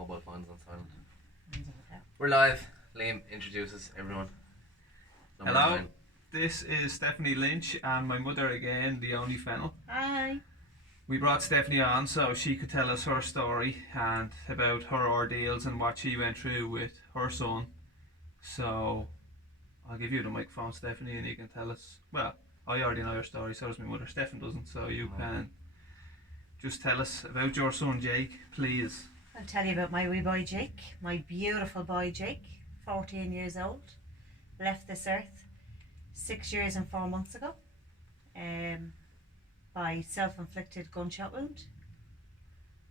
Mobile phones on silent. Okay. We're live. Liam introduces everyone. Number Hello, 9. this is Stephanie Lynch and my mother again, the only fennel. Hi. We brought Stephanie on so she could tell us her story and about her ordeals and what she went through with her son. So I'll give you the microphone, Stephanie, and you can tell us. Well, I already know your story, so does my mother. Stephen doesn't, so you can just tell us about your son Jake, please. I'll tell you about my wee boy Jake, my beautiful boy Jake, 14 years old, left this earth 6 years and 4 months ago by self-inflicted gunshot wound.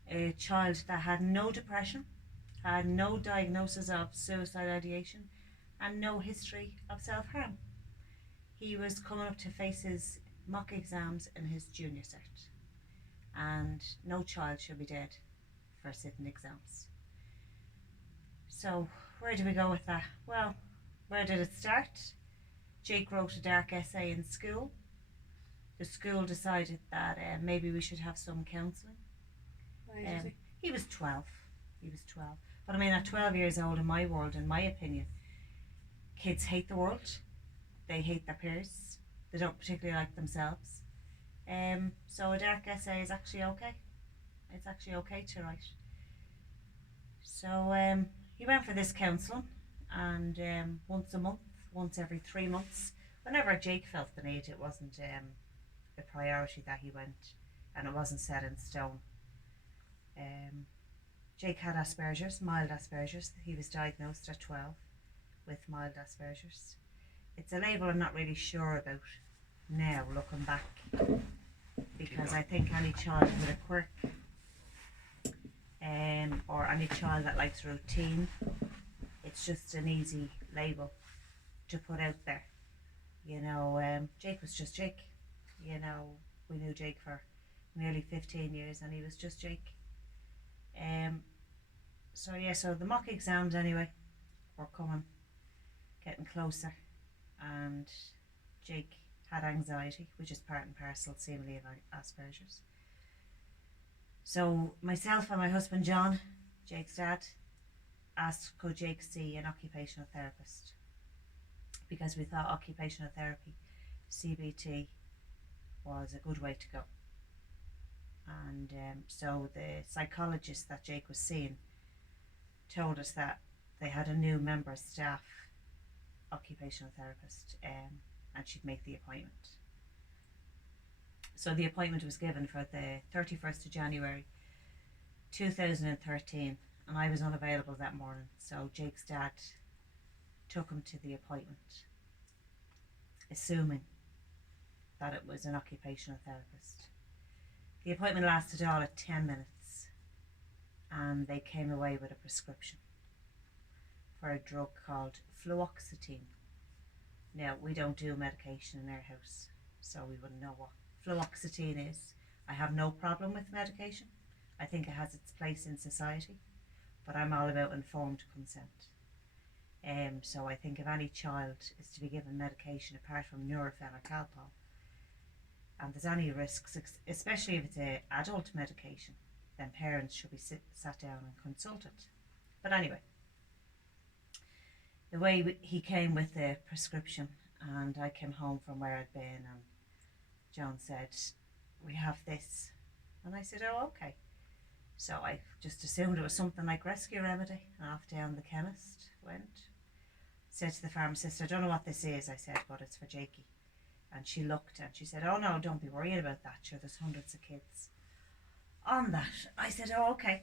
A child that had no depression, had no diagnosis of suicide ideation, and no history of self-harm. He was coming up to face his mock exams in his junior cert, and no child should be dead for sitting exams. So where do we go with that? Well, where did it start? Jake wrote a dark essay in school. The school decided that maybe we should have some counselling. He was 12. But I mean, at 12 years old, in my world, in my opinion, kids hate the world. They hate their peers. They don't particularly like themselves. So a dark essay is actually okay. It's actually okay to write. So he went for this counselling, and once a month, once every 3 months, whenever Jake felt the need. It wasn't a priority that he went, and it wasn't set in stone. Jake had Asperger's, mild Asperger's. He was diagnosed at 12 with mild Asperger's. It's a label I'm not really sure about now, looking back, because I think any child with a quirk, or any child that likes routine, it's just an easy label to put out there. You know, Jake was just Jake. You know, we knew Jake for nearly 15 years and he was just Jake. So the mock exams anyway were coming, getting closer, and Jake had anxiety, which is part and parcel seemingly of Asperger's. So myself and my husband John, Jake's dad, asked could Jake see an occupational therapist, because we thought occupational therapy, CBT, was a good way to go. And so the psychologist that Jake was seeing told us that they had a new member of staff occupational therapist, and she'd make the appointment. So the appointment was given for the 31st of January 2013, and I was unavailable that morning, so Jake's dad took him to the appointment, assuming that it was an occupational therapist. The appointment lasted all at 10 minutes, and they came away with a prescription for a drug called fluoxetine. Now, we don't do medication in our house, so we wouldn't know what fluoxetine is. I have no problem with medication. I think it has its place in society, but I'm all about informed consent. So I think if any child is to be given medication apart from Nurofen or Calpol, and there's any risks, especially if it's an adult medication, then parents should be sat down and consulted. But anyway, the way he came with the prescription, and I came home from where I'd been, and John said, we have this, and I said, oh, okay. So I just assumed it was something like Rescue Remedy, and off down the chemist went. Said to the pharmacist, I don't know what this is, I said, but it's for Jakey. And she looked and she said, oh no, don't be worried about that, sure, there's hundreds of kids on that. I said, oh, okay.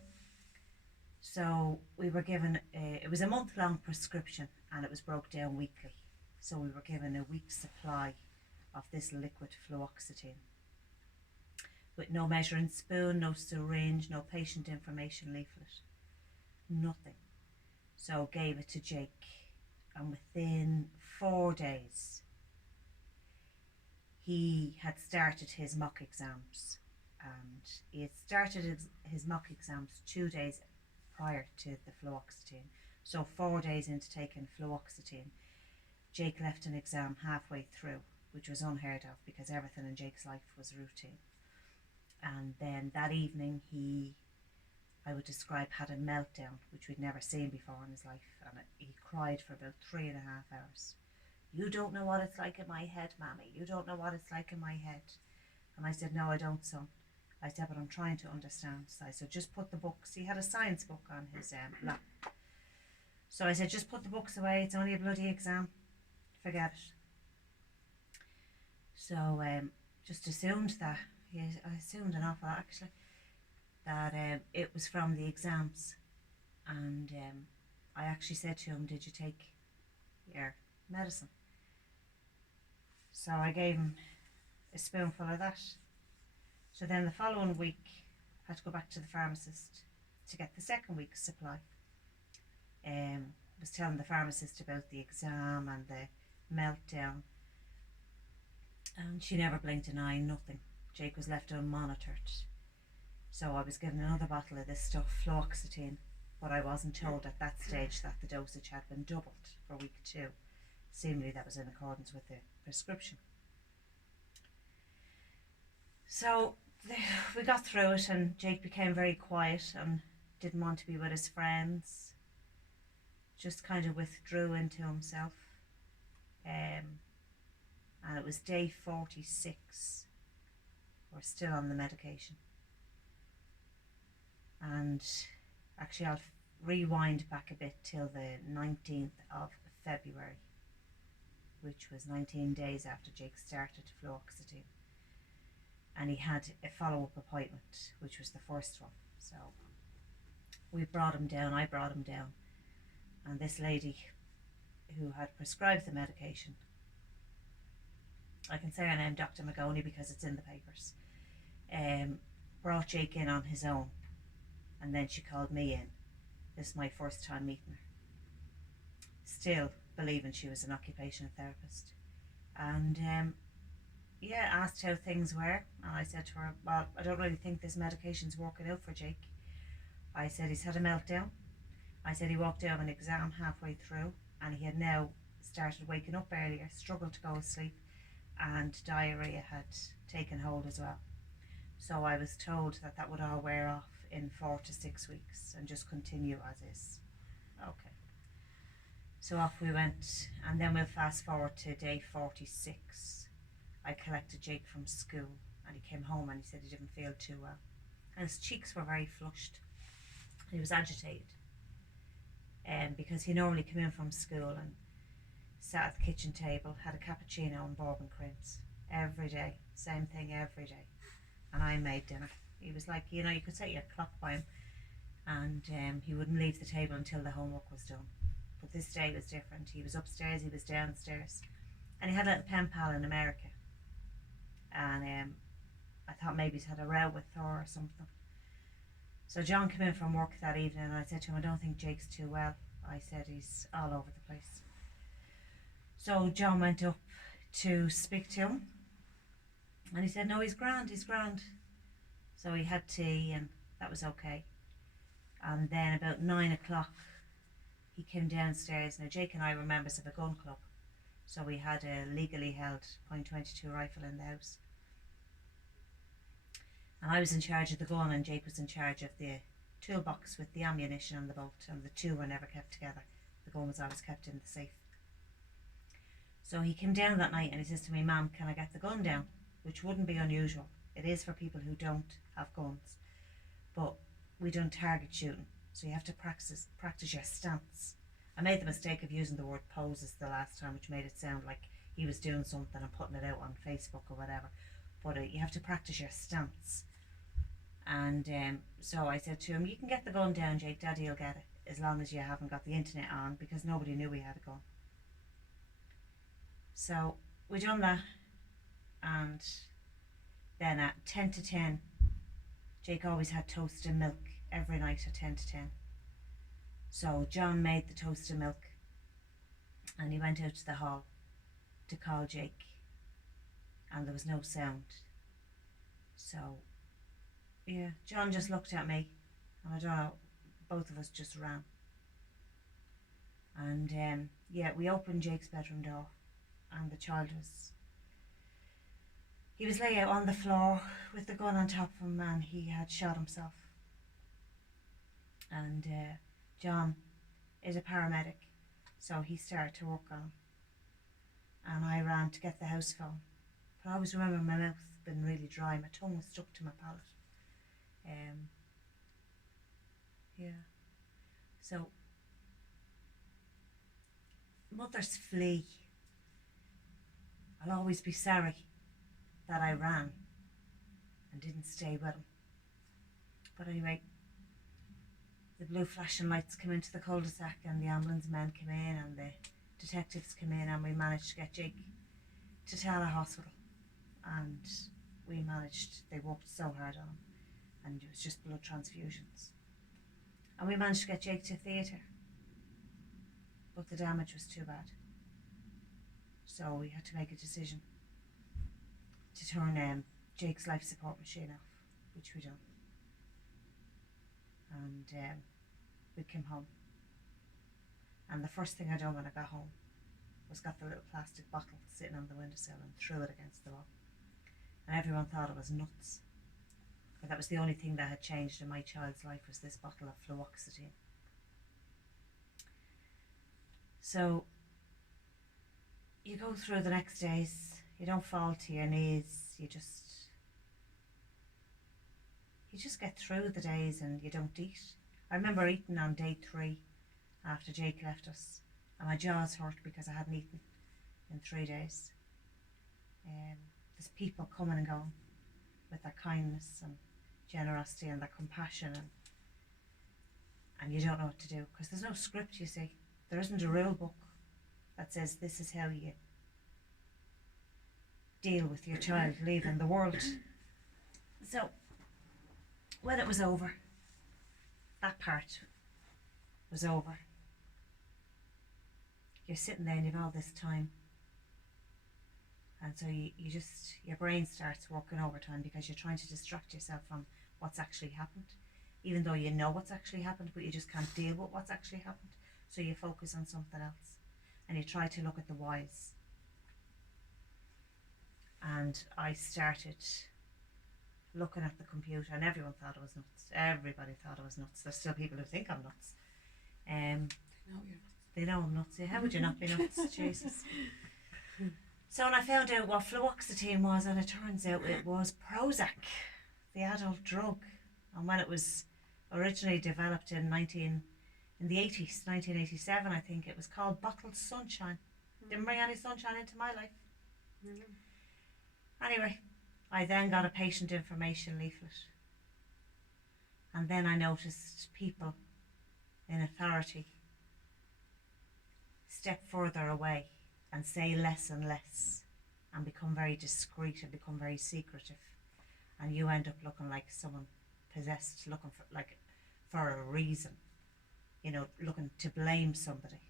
So we were given, it was a month-long prescription, and it was broke down weekly. So we were given a week's supply of this liquid fluoxetine, with no measuring spoon, no syringe, no patient information leaflet, nothing. So gave it to Jake, and within 4 days he had started his mock exams, and he had started his mock exams 2 days prior to the fluoxetine. So 4 days into taking fluoxetine, Jake left an exam halfway through, which was unheard of because everything in Jake's life was routine. And then that evening he I would describe, had a meltdown, which we'd never seen before in his life, and he cried for about 3.5 hours. You don't know what it's like in my head, Mammy. You don't know what it's like in my head. And I said, no, I don't, son. I said, but I'm trying to understand. So I said, just put the books. He had a science book on his lap. So I said, just put the books away. It's only a bloody exam. Forget it. So just assumed that, I assumed an awful lot actually, that it was from the exams. And I actually said to him, did you take your medicine? So I gave him a spoonful of that. So then the following week, I had to go back to the pharmacist to get the second week's supply. Was telling the pharmacist about the exam and the meltdown, and she never blinked an eye, nothing. Jake was left unmonitored. So I was given another bottle of this stuff, fluoxetine, but I wasn't told at that stage that the dosage had been doubled for week 2. Seemingly that was in accordance with the prescription. So we got through it, and Jake became very quiet and didn't want to be with his friends. Just kind of withdrew into himself. And it was day 46. We're still on the medication. And actually I'll rewind back a bit till the 19th of February, which was 19 days after Jake started fluoxetine. And he had a follow-up appointment, which was the first one. So we brought him down, I brought him down. And this lady who had prescribed the medication, I can say her name, Dr. Magoni, because it's in the papers, brought Jake in on his own. And then she called me in. This is my first time meeting her. Still believing she was an occupational therapist. And asked how things were. And I said to her, well, I don't really think this medication's working out for Jake. I said he's had a meltdown. I said he walked out of an exam halfway through, and he had now started waking up earlier, struggled to go to sleep, and diarrhea had taken hold as well. So I was told that that would all wear off in 4 to 6 weeks and just continue as is. Okay. So off we went, and then we'll fast forward to day 46. I collected Jake from school, and he came home and he said he didn't feel too well. And his cheeks were very flushed. He was agitated. Because he normally came in from school and sat at the kitchen table, had a cappuccino and bourbon creams every day, same thing every day. And I made dinner. He was like, you could set your clock by him, and he wouldn't leave the table until the homework was done. But this day was different. He was upstairs, he was downstairs, and he had a little pen pal in America. And I thought maybe he's had a row with her or something. So John came in from work that evening, and I said to him, I don't think Jake's too well. I said he's all over the place. So John went up to speak to him, and he said, no, he's grand. So he had tea, and that was okay. And then about 9 o'clock, he came downstairs. Now Jake and I were members of a gun club, so we had a legally held .22 rifle in the house. And I was in charge of the gun, and Jake was in charge of the toolbox with the ammunition and the bolt, and the two were never kept together. The gun was always kept in the safe. So he came down that night and he says to me, Mum, can I get the gun down? Which wouldn't be unusual. It is for people who don't have guns. But we don't target shooting, so you have to practice your stance. I made the mistake of using the word poses the last time, which made it sound like he was doing something and putting it out on Facebook or whatever. But you have to practice your stance. And so I said to him, you can get the gun down, Jake, Daddy will get it, as long as you haven't got the internet on, because nobody knew we had a gun. So we done that, and then at 10 to 10, Jake always had toast and milk every night at 10 to 10. So John made the toast and milk, and he went out to the hall to call Jake, and there was no sound. So yeah, John just looked at me, and I don't know, both of us just ran. And we opened Jake's bedroom door, and the child he was laid out on the floor with the gun on top of him, and he had shot himself. And John is a paramedic, so he started to work on him. And I ran to get the house phone. But I always remember my mouth been really dry, my tongue was stuck to my palate. Yeah. So mothers flee. I'll always be sorry that I ran and didn't stay with him. But anyway, the blue flashing lights came into the cul-de-sac and the ambulance men came in and the detectives came in and we managed to get Jake to Tala Hospital. And we managed, they worked so hard on him and it was just blood transfusions. And we managed to get Jake to theatre. But the damage was too bad. So we had to make a decision to turn Jake's life support machine off, which we done. And we came home. And the first thing I done when I got home was got the little plastic bottle sitting on the windowsill and threw it against the wall. And everyone thought it was nuts. But that was the only thing that had changed in my child's life, was this bottle of fluoxetine. So you go through the next days, you don't fall to your knees, you just get through the days and you don't eat. I remember eating on day 3 after Jake left us, and my jaws hurt because I hadn't eaten in 3 days. There's people coming and going with their kindness and generosity and their compassion, and you don't know what to do because there's no script, you see. There isn't a rule book that says this is how you deal with your child leaving the world. So when it was over, that part was over, you're sitting there and you've all this time, and so you just, your brain starts working overtime because you're trying to distract yourself from what's actually happened, even though you know what's actually happened, but you just can't deal with what's actually happened. So you focus on something else and you try to look at the whys. And I started looking at the computer and everyone thought I was nuts. Everybody thought I was nuts. There's still people who think I'm nuts. No, you're nuts. They know I'm nuts. How would you not be nuts? Jesus. So when I found out what fluoxetine was, and it turns out it was Prozac, the adult drug. And when it was originally developed in the 80s, 1987, I think, it was called bottled sunshine. Didn't bring any sunshine into my life. Anyway, I then got a patient information leaflet. And then I noticed people in authority step further away and say less and less and become very discreet and become very secretive. And you end up looking like someone possessed, looking for a reason. You know, looking to blame somebody.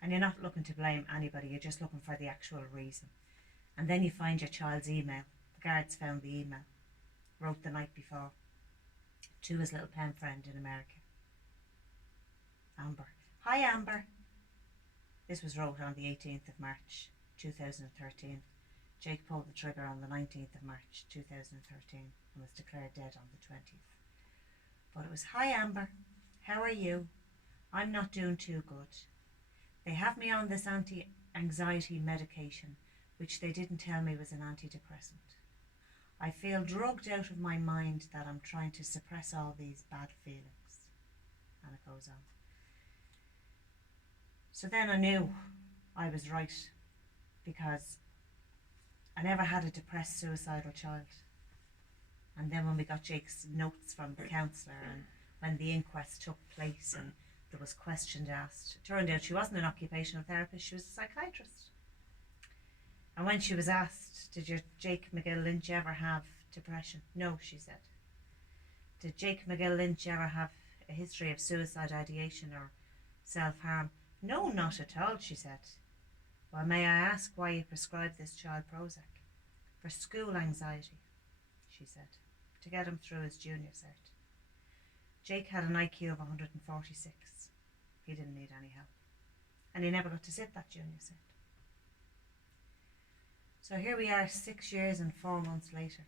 And you're not looking to blame anybody, you're just looking for the actual reason. And then you find your child's email. The guards found the email, wrote the night before, to his little pen friend in America. Amber. Hi Amber. This was wrote on the 18th of March 2013. Jake pulled the trigger on the 19th of March 2013 and was declared dead on the 20th. But it was, hi Amber, how are you? I'm not doing too good. They have me on this anti-anxiety medication, which they didn't tell me was an antidepressant. I feel drugged out of my mind that I'm trying to suppress all these bad feelings. And it goes on. So then I knew I was right, because I never had a depressed suicidal child. And then when we got Jake's notes from the counsellor, and when the inquest took place and there was questions asked, it turned out she wasn't an occupational therapist, she was a psychiatrist. And when she was asked, did your Jake McGill Lynch ever have depression? No, she said. Did Jake McGill Lynch ever have a history of suicide ideation or self-harm? No, not at all, she said. Well, may I ask why you prescribed this child Prozac? For school anxiety, she said, to get him through his junior cert. Jake had an IQ of 146. He didn't need any help. And he never got to sit that junior cert. So here we are 6 years and 4 months later,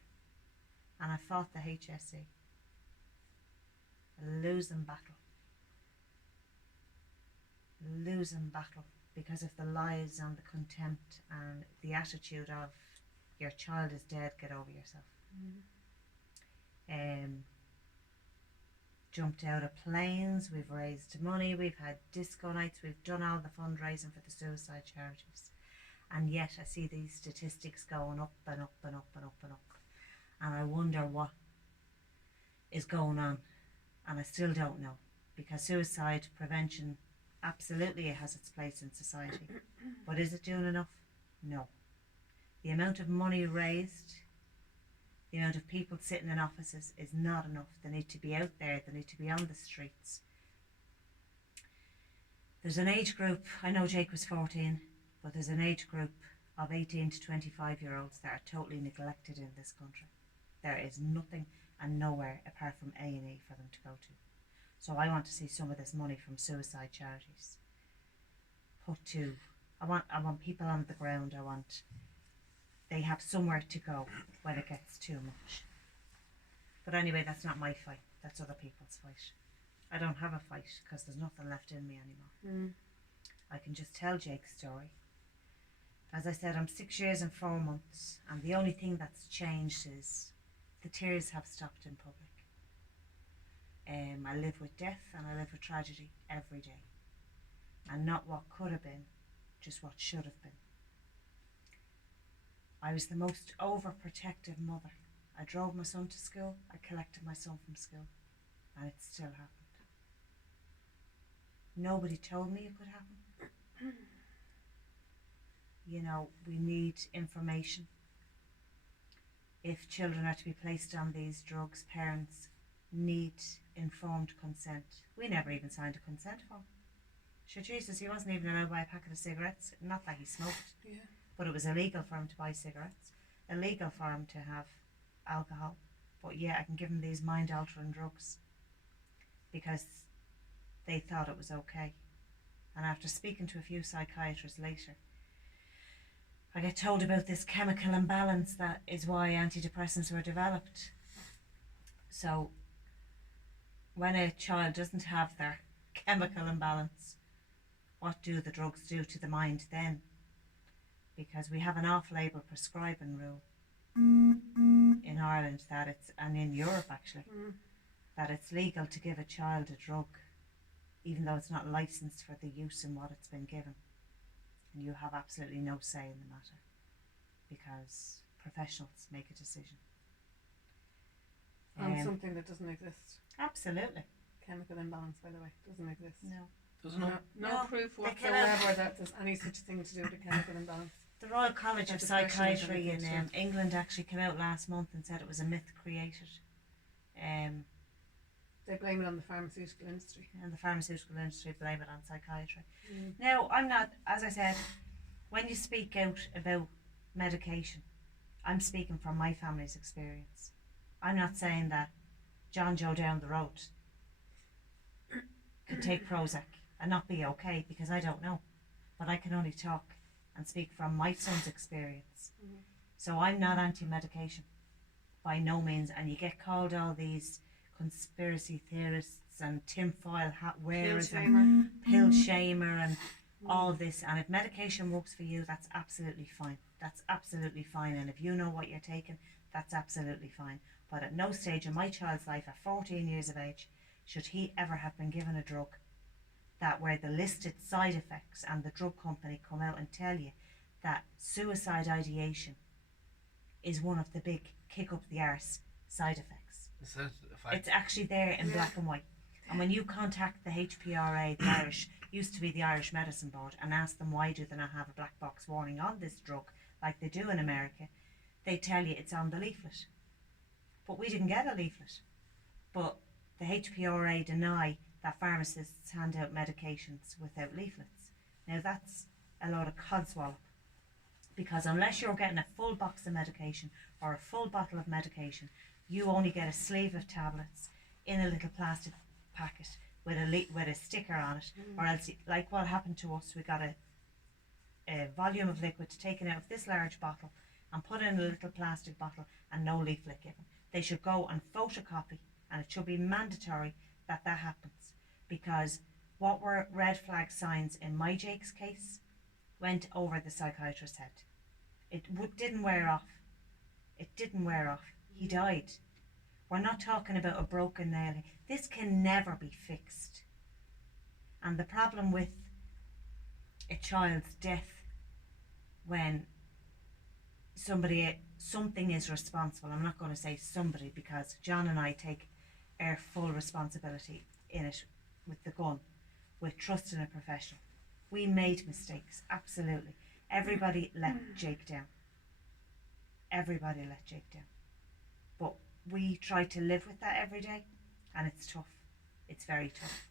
and I fought the HSE. A losing battle. losing battle because of the lies and the contempt and the attitude of your child is dead, get over yourself. Jumped out of planes, we've raised money, we've had disco nights, we've done all the fundraising for the suicide charities, and yet I see these statistics going up and up and up and up and up, and I wonder what is going on, and I still don't know, because suicide prevention absolutely has its place in society, but is it doing enough? No. The amount of money raised, the amount of people sitting in offices is not enough. They need to be out there, they need to be on the streets. There's an age group, I know Jake was 14, but there's an age group of 18 to 25-year-olds that are totally neglected in this country. There is nothing and nowhere apart from A&E for them to go to. So I want to see some of this money from suicide charities put to, I want people on the ground, they have somewhere to go when it gets too much. But anyway, that's not my fight, that's other people's fight. I don't have a fight because there's nothing left in me anymore. I can just tell Jake's story. As I said, I'm 6 years and 4 months, and the only thing that's changed is the tears have stopped in public. I live with death and I live with tragedy every day, and not what could have been, just what should have been. I was the most overprotective mother. I drove my son to school, I collected my son from school, and it still happened. Nobody told me it could happen. You know, we need information. If children are to be placed on these drugs, parents need informed consent. We never even signed a consent form. Sure, Jesus, he wasn't even allowed to buy a packet of cigarettes. Not that he smoked. Yeah. But it was illegal for him to buy cigarettes, illegal for him to have alcohol, but yeah, I can give him these mind-altering drugs because they thought it was okay. And after speaking to a few psychiatrists later, I get told about this chemical imbalance that is why antidepressants were developed. So when a child doesn't have their chemical imbalance, what do the drugs do to the mind then? Because we have an off-label prescribing rule in Ireland that it's, and in Europe actually, that it's legal to give a child a drug even though it's not licensed for the use in what it's been given. And you have absolutely no say in the matter because professionals make a decision. On something that doesn't exist. Absolutely. Chemical imbalance, by the way, doesn't exist. No. Doesn't it? No proof they cannot- whatsoever that there's any such thing to do with a chemical imbalance. The Royal College of That's a question of Psychiatry in anything, so- England actually came out last month and said it was a myth created. They blame it on the pharmaceutical industry. And the pharmaceutical industry blame it on psychiatry. Now, I'm not, as I said, when you speak out about medication, I'm speaking from my family's experience. I'm not saying that John Joe down the road could take Prozac and not be okay, because I don't know. But I can only talk and speak from my son's experience. So I'm not anti-medication, by no means. And you get called all these conspiracy theorists and tinfoil hat wearers and pill shamer and all this. And if medication works for you, that's absolutely fine. That's absolutely fine. And if you know what you're taking, that's absolutely fine. But at no stage in my child's life at 14 years of age should he ever have been given a drug that where the listed side effects and the drug company come out and tell you that suicide ideation is one of the big kick up the arse side effects. Is that a fact? It's actually there in black and white. And when you contact the HPRA, the Irish, used to be the Irish Medicine Board, and ask them why do they not have a black box warning on this drug like they do in America, they tell you it's on the leaflet. But we didn't get a leaflet. But the HPRA deny that pharmacists hand out medications without leaflets. Now that's a lot of codswallop, because unless you're getting a full box of medication or a full bottle of medication, you only get a sleeve of tablets in a little plastic packet with a sticker on it, or else, like what happened to us, we got a volume of liquid taken out of this large bottle and put in a little plastic bottle and no leaflet given. They should go and photocopy, and it should be mandatory that that happens, because what were red flag signs in my Jake's case went over the psychiatrist's head. It didn't wear off. It didn't wear off. He died. We're not talking about a broken nail. This can never be fixed. And the problem with a child's death, when something is responsible, I'm not going to say somebody, because John and I take our full responsibility in it, with the gun, with trust in a professional. We made mistakes, absolutely. Everybody let Jake down. Everybody let Jake down. But we try to live with that every day, and it's tough. It's very tough.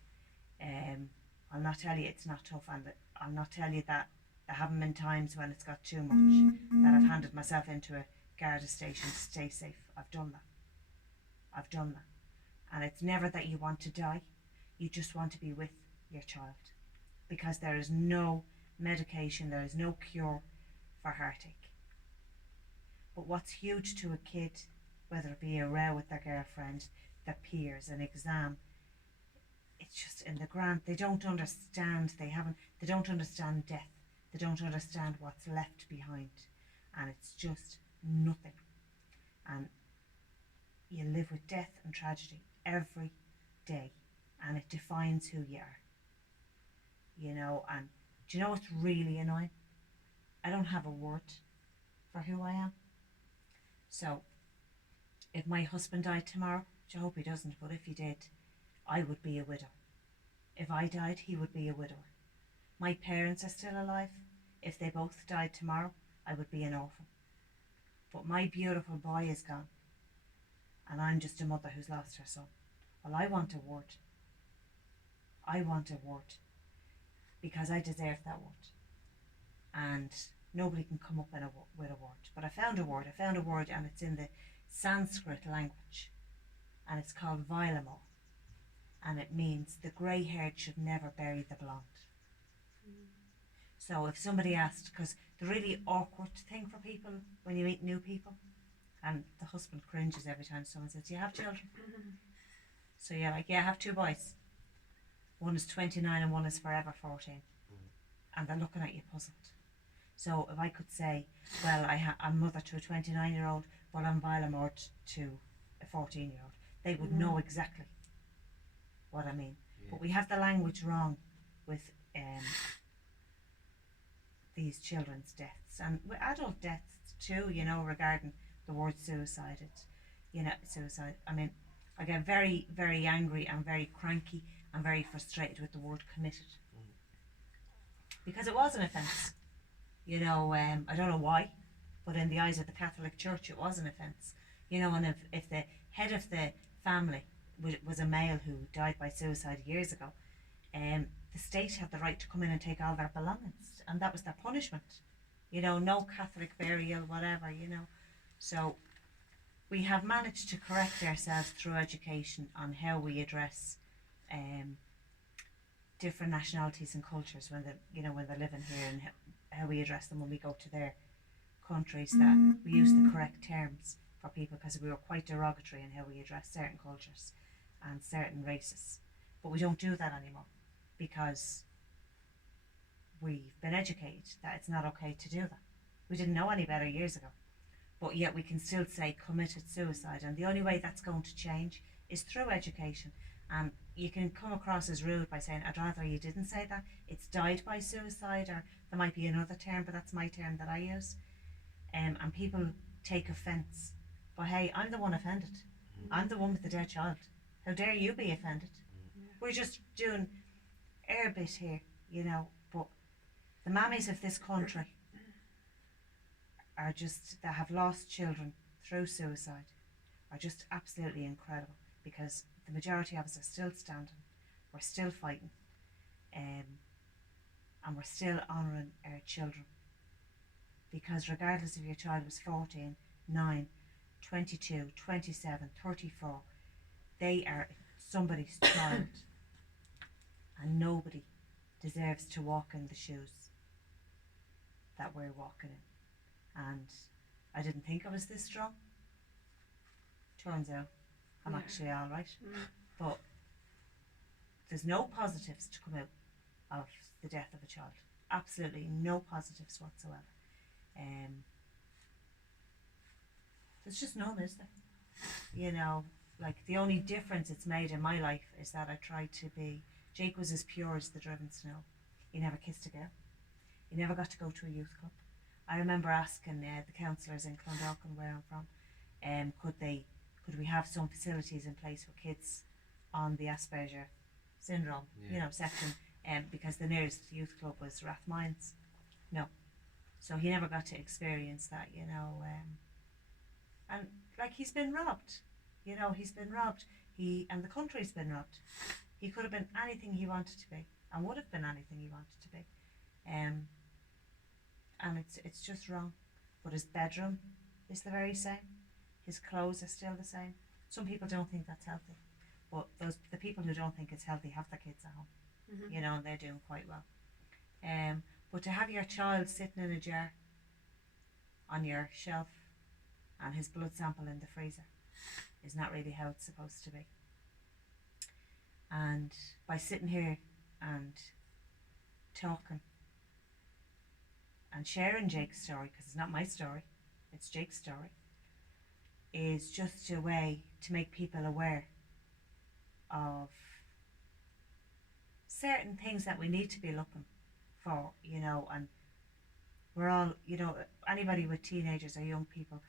I'll not tell you it's not tough, and I'll not tell you that there haven't been times when it's got too much, that I've handed myself into a Garda station to stay safe. I've done that. I've done that. And it's never that you want to die. You just want to be with your child, because there is no medication, there is no cure for heartache. But what's huge to a kid, whether it be a row with their girlfriend, their peers, an exam, it's just in the grand, they don't understand, they don't understand death, they don't understand what's left behind, and it's just nothing. And you live with death and tragedy every day, and it defines who you are. You know, and do you know what's really annoying? I don't have a word for who I am. So, if my husband died tomorrow, which I hope he doesn't, but if he did, I would be a widow. If I died, he would be a widower. My parents are still alive. If they both died tomorrow, I would be an orphan. But my beautiful boy is gone, and I'm just a mother who's lost her son. Well, I want a word. I want a word, because I deserve that word. And nobody can come up with a word. But I found a word, and it's in the Sanskrit language, and it's called Vailamor, and it means the grey-haired should never bury the blonde. So if somebody asked, because the really awkward thing for people when you meet new people, and the husband cringes every time someone says, "Do you have children?" So you're like, "Yeah, I have 2 boys. One is 29 and one is forever 14. And they're looking at you puzzled. So if I could say, well, I'm mother to a 29-year-old, but I'm Vailamor to a 14-year-old, they would know exactly what I mean. Yeah. But we have the language wrong with these children's deaths, and with adult deaths too, you know, regarding the word suicide. It's, you know, suicide. I mean, I get very, very angry and very cranky and very frustrated with the word committed. Because it was an offence. You know, I don't know why, but in the eyes of the Catholic Church it was an offence. You know, and if the head of the family was a male who died by suicide years ago, the state had the right to come in and take all their belongings, and that was their punishment. You know, no Catholic burial, whatever, you know. So we have managed to correct ourselves through education on how we address different nationalities and cultures when they're living here, and how we address them when we go to their countries, that we use the correct terms for people, because we were quite derogatory in how we address certain cultures and certain races. But we don't do that anymore, because we've been educated that it's not okay to do that. We didn't know any better years ago, but yet we can still say committed suicide, and the only way that's going to change is through education. And you can come across as rude by saying, "I'd rather you didn't say that, it's died by suicide," or there might be another term, but that's my term that I use. And people take offence. But hey, I'm the one offended. I'm the one with the dead child. How dare you be offended? We're just doing our bit here, you know. But the mammies of this country that have lost children through suicide are just absolutely incredible, because the majority of us are still standing, we're still fighting, and we're still honouring our children. Because regardless if your child was 14, 9, 22, 27, 34, they are somebody's child, and nobody deserves to walk in the shoes that we're walking in. And I didn't think I was this strong. Turns out I'm actually alright. But there's no positives to come out of the death of a child. Absolutely no positives whatsoever. There's just none, is there? You know, like the only difference it's made in my life is that I tried to be. Jake was as pure as the driven snow. He never kissed a girl. He never got to go to a youth club. I remember asking the counsellors in Clondalkin, where I'm from, could we have some facilities in place for kids on the Asperger syndrome, section, because the nearest youth club was Rathmines. No. So he never got to experience that, and like he's been robbed. He's been robbed. And the country's been robbed. He could have been anything he wanted to be, and would have been anything he wanted to be. And it's just wrong. But his bedroom is the very same. His clothes are still the same. Some people don't think that's healthy, but the people who don't think it's healthy have their kids at home, and they're doing quite well. But to have your child sitting in a jar on your shelf and his blood sample in the freezer is not really how it's supposed to be. And by sitting here and talking and sharing Jake's story, because it's not my story, it's Jake's story, is just a way to make people aware of certain things that we need to be looking for, and we're all, anybody with teenagers or young people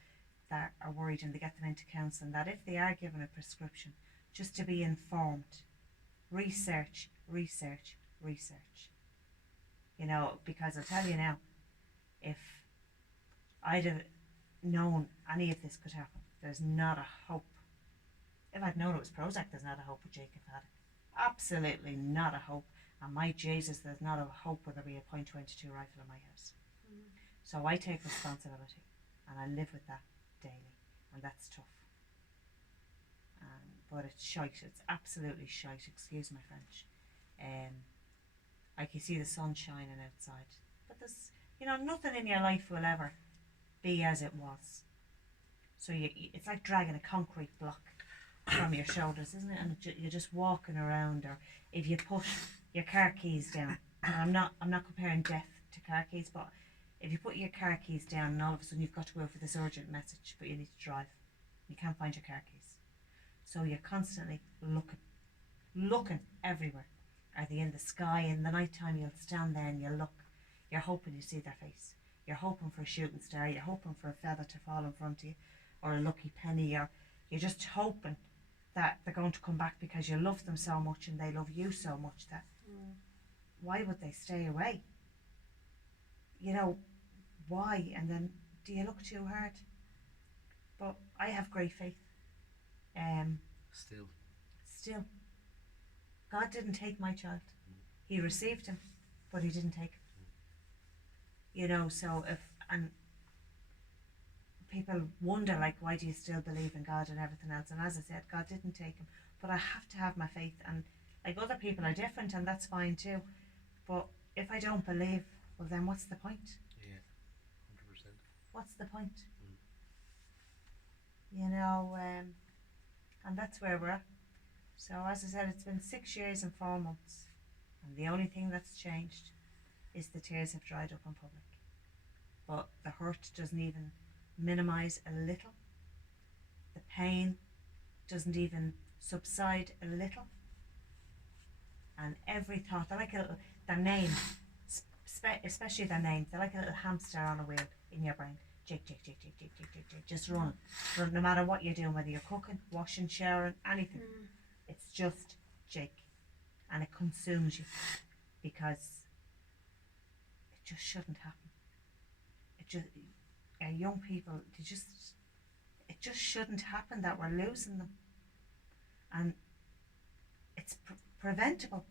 that are worried and they get them into counselling, that if they are given a prescription, just to be informed, research, because I'll tell you now, if I'd have known any of this could happen, there's not a hope. If I'd known it was Prozac, there's not a hope with Jacob had it. Absolutely not a hope. And my Jesus, there's not a hope whether there be a .22 rifle in my house. So I take responsibility and I live with that daily, and that's tough. But it's shite. It's absolutely shite. Excuse my French. Like you see the sun shining outside, but there's nothing in your life will ever be as it was. So it's like dragging a concrete block from your shoulders, isn't it? And you're just walking around, or if you push your car keys down. And I'm not comparing death to car keys, but if you put your car keys down and all of a sudden you've got to go for this urgent message, but you need to drive, you can't find your car keys. So you're constantly looking everywhere. Are they in the sky? In the night time you'll stand there and you'll look. You're hoping you see their face. You're hoping for a shooting star. You're hoping for a feather to fall in front of you, or a lucky penny, or you're just hoping that they're going to come back because you love them so much and they love you so much that why would they stay away? Why? And then do you look too hard? But I have great faith. Still, God didn't take my child. He received him, but he didn't take him. So and people wonder, like, why do you still believe in God and everything else? And as I said, God didn't take him, but I have to have my faith, and like other people are different, and that's fine too. But if I don't believe, well then what's the point? Yeah, 100%. What's the point? And that's where we're at. So as I said, it's been 6 years and 4 months, and the only thing that's changed is the tears have dried up in public. But the hurt doesn't even minimise a little. The pain doesn't even subside a little. And every thought, they're like their name, especially their names, they're like a little hamster on a wheel in your brain. Jake, just run, no matter what you're doing, whether you're cooking, washing, showering, anything. It's just Jake, and it consumes you because it just shouldn't happen. Young people, it just shouldn't happen that we're losing them, and it's preventable.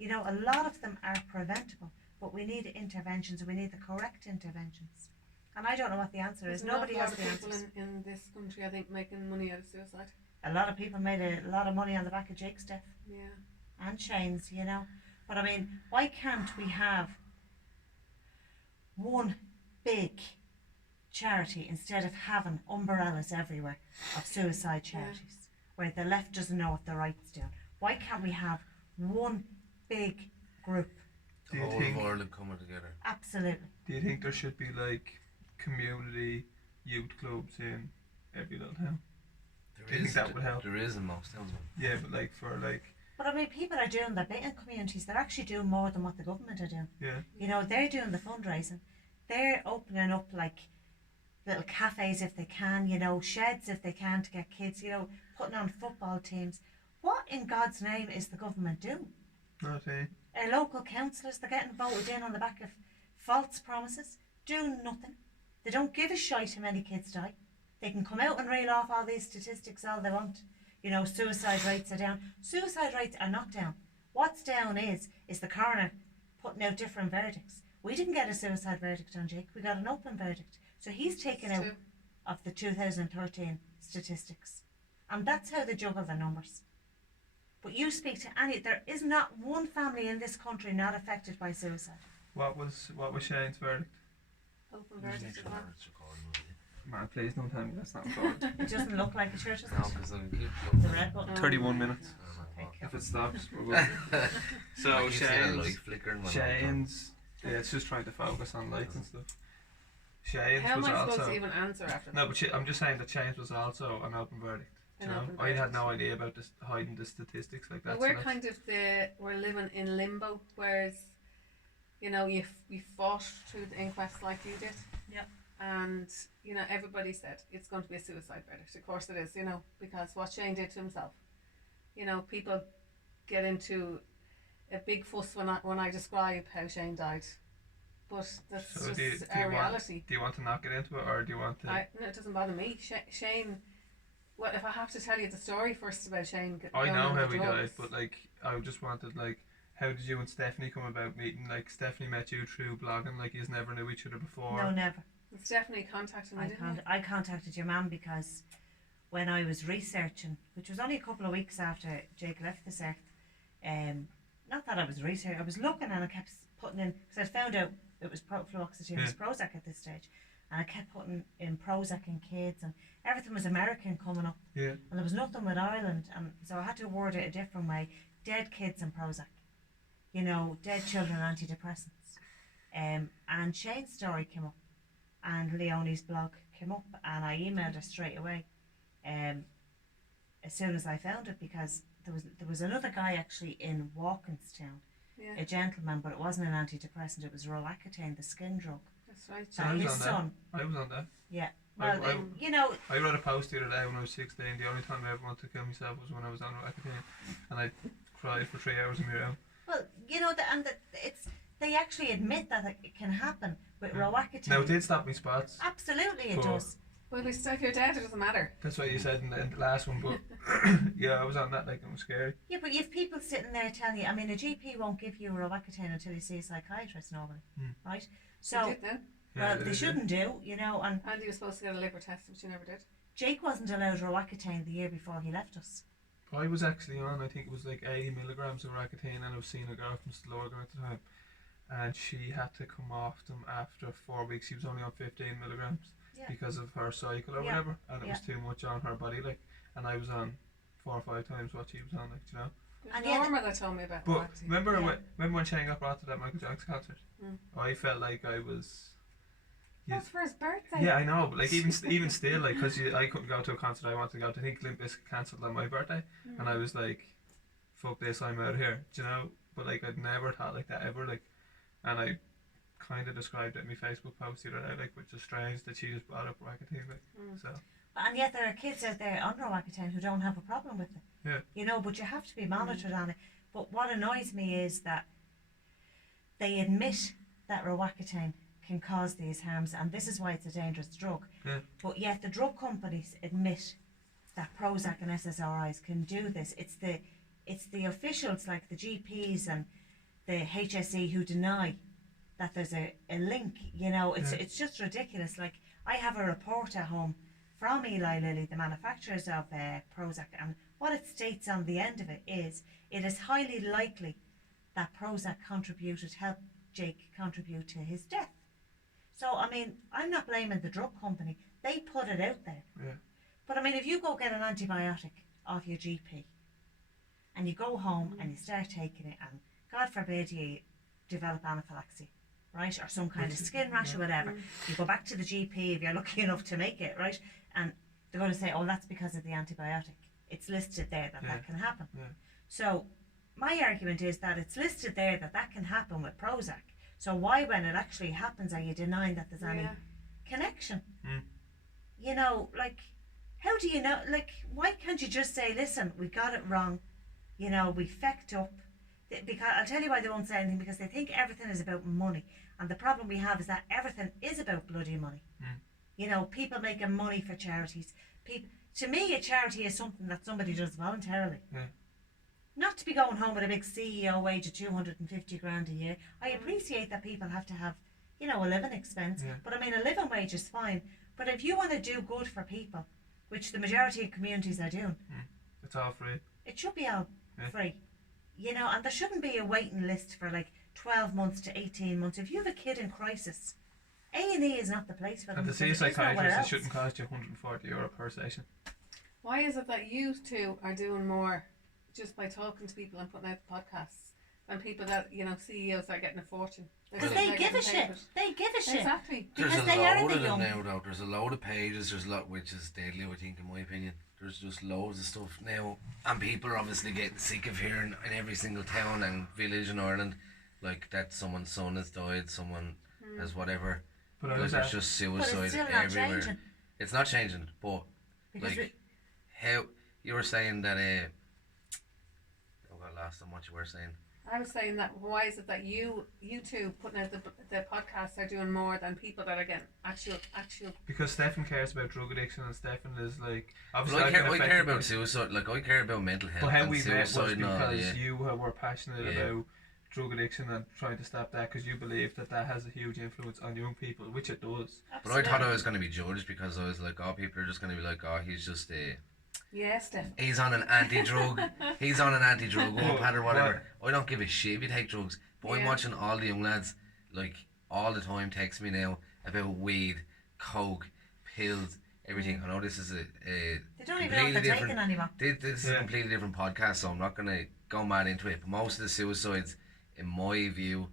A lot of them are preventable, but we need interventions. We need the correct interventions. And I don't know what the answer is. Nobody has the answers. A lot of people in this country, I think, making money out of suicide. A lot of people made a lot of money on the back of Jake's death. Yeah. And Shane's, But I mean, why can't we have one big charity instead of having umbrellas everywhere of suicide charities, where the left doesn't know what the right's doing? Why can't we have one big group. The Do you whole think- of Ireland coming together. Absolutely. Do you think there should be like community youth clubs in every little town? There Do you think that would help? There is in most towns. Yeah, but like for like But I mean, people are doing their bit in communities. They're actually doing more than what the government are doing. yeah. You know, they're doing the fundraising. They're opening up like little cafes if they can, you know, sheds if they can to get kids, you know, putting on football teams. What in God's name is the government doing? Not Our local councillors, they're getting voted in on the back of false promises, doing nothing. They don't give a shite how many kids die. They can come out and reel off all these statistics all they want. You know, suicide rates are down. Suicide rates are not down. What's down is the coroner putting out different verdicts. We didn't get a suicide verdict on Jake, we got an open verdict. So he's taken out True. of the 2013 statistics. And that's how they juggle the numbers. But you speak to any, there is not one family in this country not affected by suicide. What was Shane's verdict? Open verdict as well. Man, please don't tell me that's not recorded. It doesn't look like a church, does No, it? because I keep The red button. 31 minutes. Okay, If cool. it stops, we're good. So Shane's flickering. Shane's yeah, it's just trying to focus on lights and stuff. Shane's How am was I supposed also to even answer after that? no, but I'm just saying that Shane's was also an open verdict. An You know? open I had verdict. no idea about this hiding the statistics like that. Well, so we're that's- kind of we're living in limbo, whereas, you know, you fought through the inquest like you did. Yep. And, you know, everybody said it's going to be a suicide verdict. Of course it is, you know, because what Shane did to himself. You know, people get into a big fuss when I describe how Shane died. But that's So just do you our want- reality. Do you want to not get into it, or do you want to? No, it doesn't bother me. Shane, what if I have to tell you the story first about Shane? I going know on how the he died, drugs? but like I just wanted like, how did you and Stephanie come about meeting? Like Stephanie met you through blogging, like you never knew each other before. No, never. Stephanie contacted me, didn't I contacted your mum because when I was researching, which was only a couple of weeks after Jake left this earth, not that I was researching, I was looking and I kept putting in, because I found out it was fluoxetine was Prozac at this stage, and I kept putting in Prozac in kids, and everything was American coming up, Yeah. and there was nothing with Ireland, and so I had to word it a different way. Dead kids and Prozac, you know, dead children antidepressants, and Shane's story came up, and Leonie's blog came up, and I emailed her straight away, as soon as I found it, because there was another guy actually in Walkinstown, Yeah, a gentleman, but it wasn't an antidepressant, it was Roaccutane, the skin drug. that's right. So That I was his on that. son, I was on that. yeah. I- Well, I- you know, I wrote a post the other day when I was 16. The only time I ever wanted to kill myself was when I was on Roaccutane, and I cried for 3 hours in my room. well, you know, they actually admit that it can happen with Roaccutane. Now it did stop me spots. Absolutely, it But- does. Well, if you're dead, it doesn't matter. That's what you said in the last one, but yeah, I was on that like it was scary. Yeah, but you have people sitting there telling you. I mean, a GP won't give you Roaccutane until you see a psychiatrist normally, right? You So, did then. Yeah, well, it they is, shouldn't do, you know. And And you were supposed to get a liver test, which you never did. Jake wasn't allowed Roaccutane the year before he left us. I was actually on, I think it was like 80 milligrams of Roaccutane, and I was seeing a girl from Stillorgan at the time, and she had to come off them after 4 weeks. She was only on 15 milligrams Yeah. because of her cycle or Yeah. whatever, and it was Yeah. too much on her body, like, and I was on 4 or 5 times what she was on, like, you know. It was And yet- Norma that told me about But that. remember, Yeah. remember when Shane got brought to that Michael Jackson concert? Mm. I felt like I was. Yeah, That's for his birthday. yeah, I know, but like even still, like, because I couldn't go to a concert I wanted to go to. I think Limp Bizkit cancelled on my birthday, and I was like, "Fuck this, I'm out of here," do you know. But like I'd never thought like that ever, like, and I kind of described it in my Facebook post the other day, like, which is strange that she just brought up Roaccutane, like, so. And yet there are kids out there on Roaccutane who don't have a problem with it. Yeah. You know, but you have to be monitored on it. But what annoys me is that they admit that Roaccutane can cause these harms, and this is why it's a dangerous drug. Yeah. But yet the drug companies admit that Prozac and SSRIs can do this. It's the officials like the GPs and the HSE who deny that there's a link. You know, it's just ridiculous. Like, I have a report at home from Eli Lilly, the manufacturers of Prozac, and what it states on the end of it is highly likely that Prozac helped Jake contribute to his death. So, I mean, I'm not blaming the drug company. They put it out there. Yeah. But, I mean, if you go get an antibiotic off your GP, and you go home and you start taking it, and God forbid you develop anaphylaxis, right, or some kind of skin rash or whatever. You go back to the GP if you're lucky enough to make it, right, and they're going to say, oh, that's because of the antibiotic. It's listed there that that can happen. So my argument is that it's listed there that that can happen with Prozac. So why, when it actually happens, are you denying that there's any connection? You know, like, how do you know? Like, why can't you just say, listen, we got it wrong, you know, we fecked up? Because I'll tell you why they won't say anything, because they think everything is about money, and the problem we have is that everything is about bloody money. You know, people making money for charities. To me, a charity is something that somebody does voluntarily. Not to be going home with a big CEO wage of 250 grand a year. I appreciate that people have to have, you know, a living expense, but I mean, a living wage is fine. But if you want to do good for people, which the majority of communities are doing, it's all free. It should be all free. You know, and there shouldn't be a waiting list for like 12 months to 18 months. If you have a kid in crisis, A&E is not the place for them. And to see a psychiatrist, it shouldn't cost you €140 per session. Why is it that you two are doing more just by talking to people and putting out podcasts than people that, you know, CEOs are getting a fortune? Because they give a shit. They give a shit. Exactly. There's Because a they are load the of them young. now, though. There's a load of pages. There's a lot, which is deadly, I think, in my opinion. There's just loads of stuff now, and people are obviously getting sick of hearing in every single town and village in Ireland, like that someone's son has died, someone has whatever. But Like, there's just But it's suicide still not everywhere. changing. It's not changing, but Because like how you were saying that. I got lost on what you were saying. I was saying that why is it that you two putting out the podcasts are doing more than people that are getting actual Because Stefan cares about drug addiction, and Stefan is like, Well, obviously I I've care, been I care affected about by- suicide. Like I care about mental health But how and we met was suicide and all. because you were passionate Yeah. about drug addiction and trying to stop that, because you believe that that has a huge influence on young people, which it does. But I thought I was going to be judged because I was like, oh, people are just going to be like, oh, he's just Steph. he's on an anti-drug, he's on an anti-drug pad or whatever. What? I don't give a shit if you take drugs. But I'm Yeah. watching all the young lads, like, all the time text me now about weed, coke, pills, everything. I know this is a they don't even know completely what they're different. taking anymore. This is a completely different podcast, so I'm not going to go mad into it. But most of the suicides, in my view,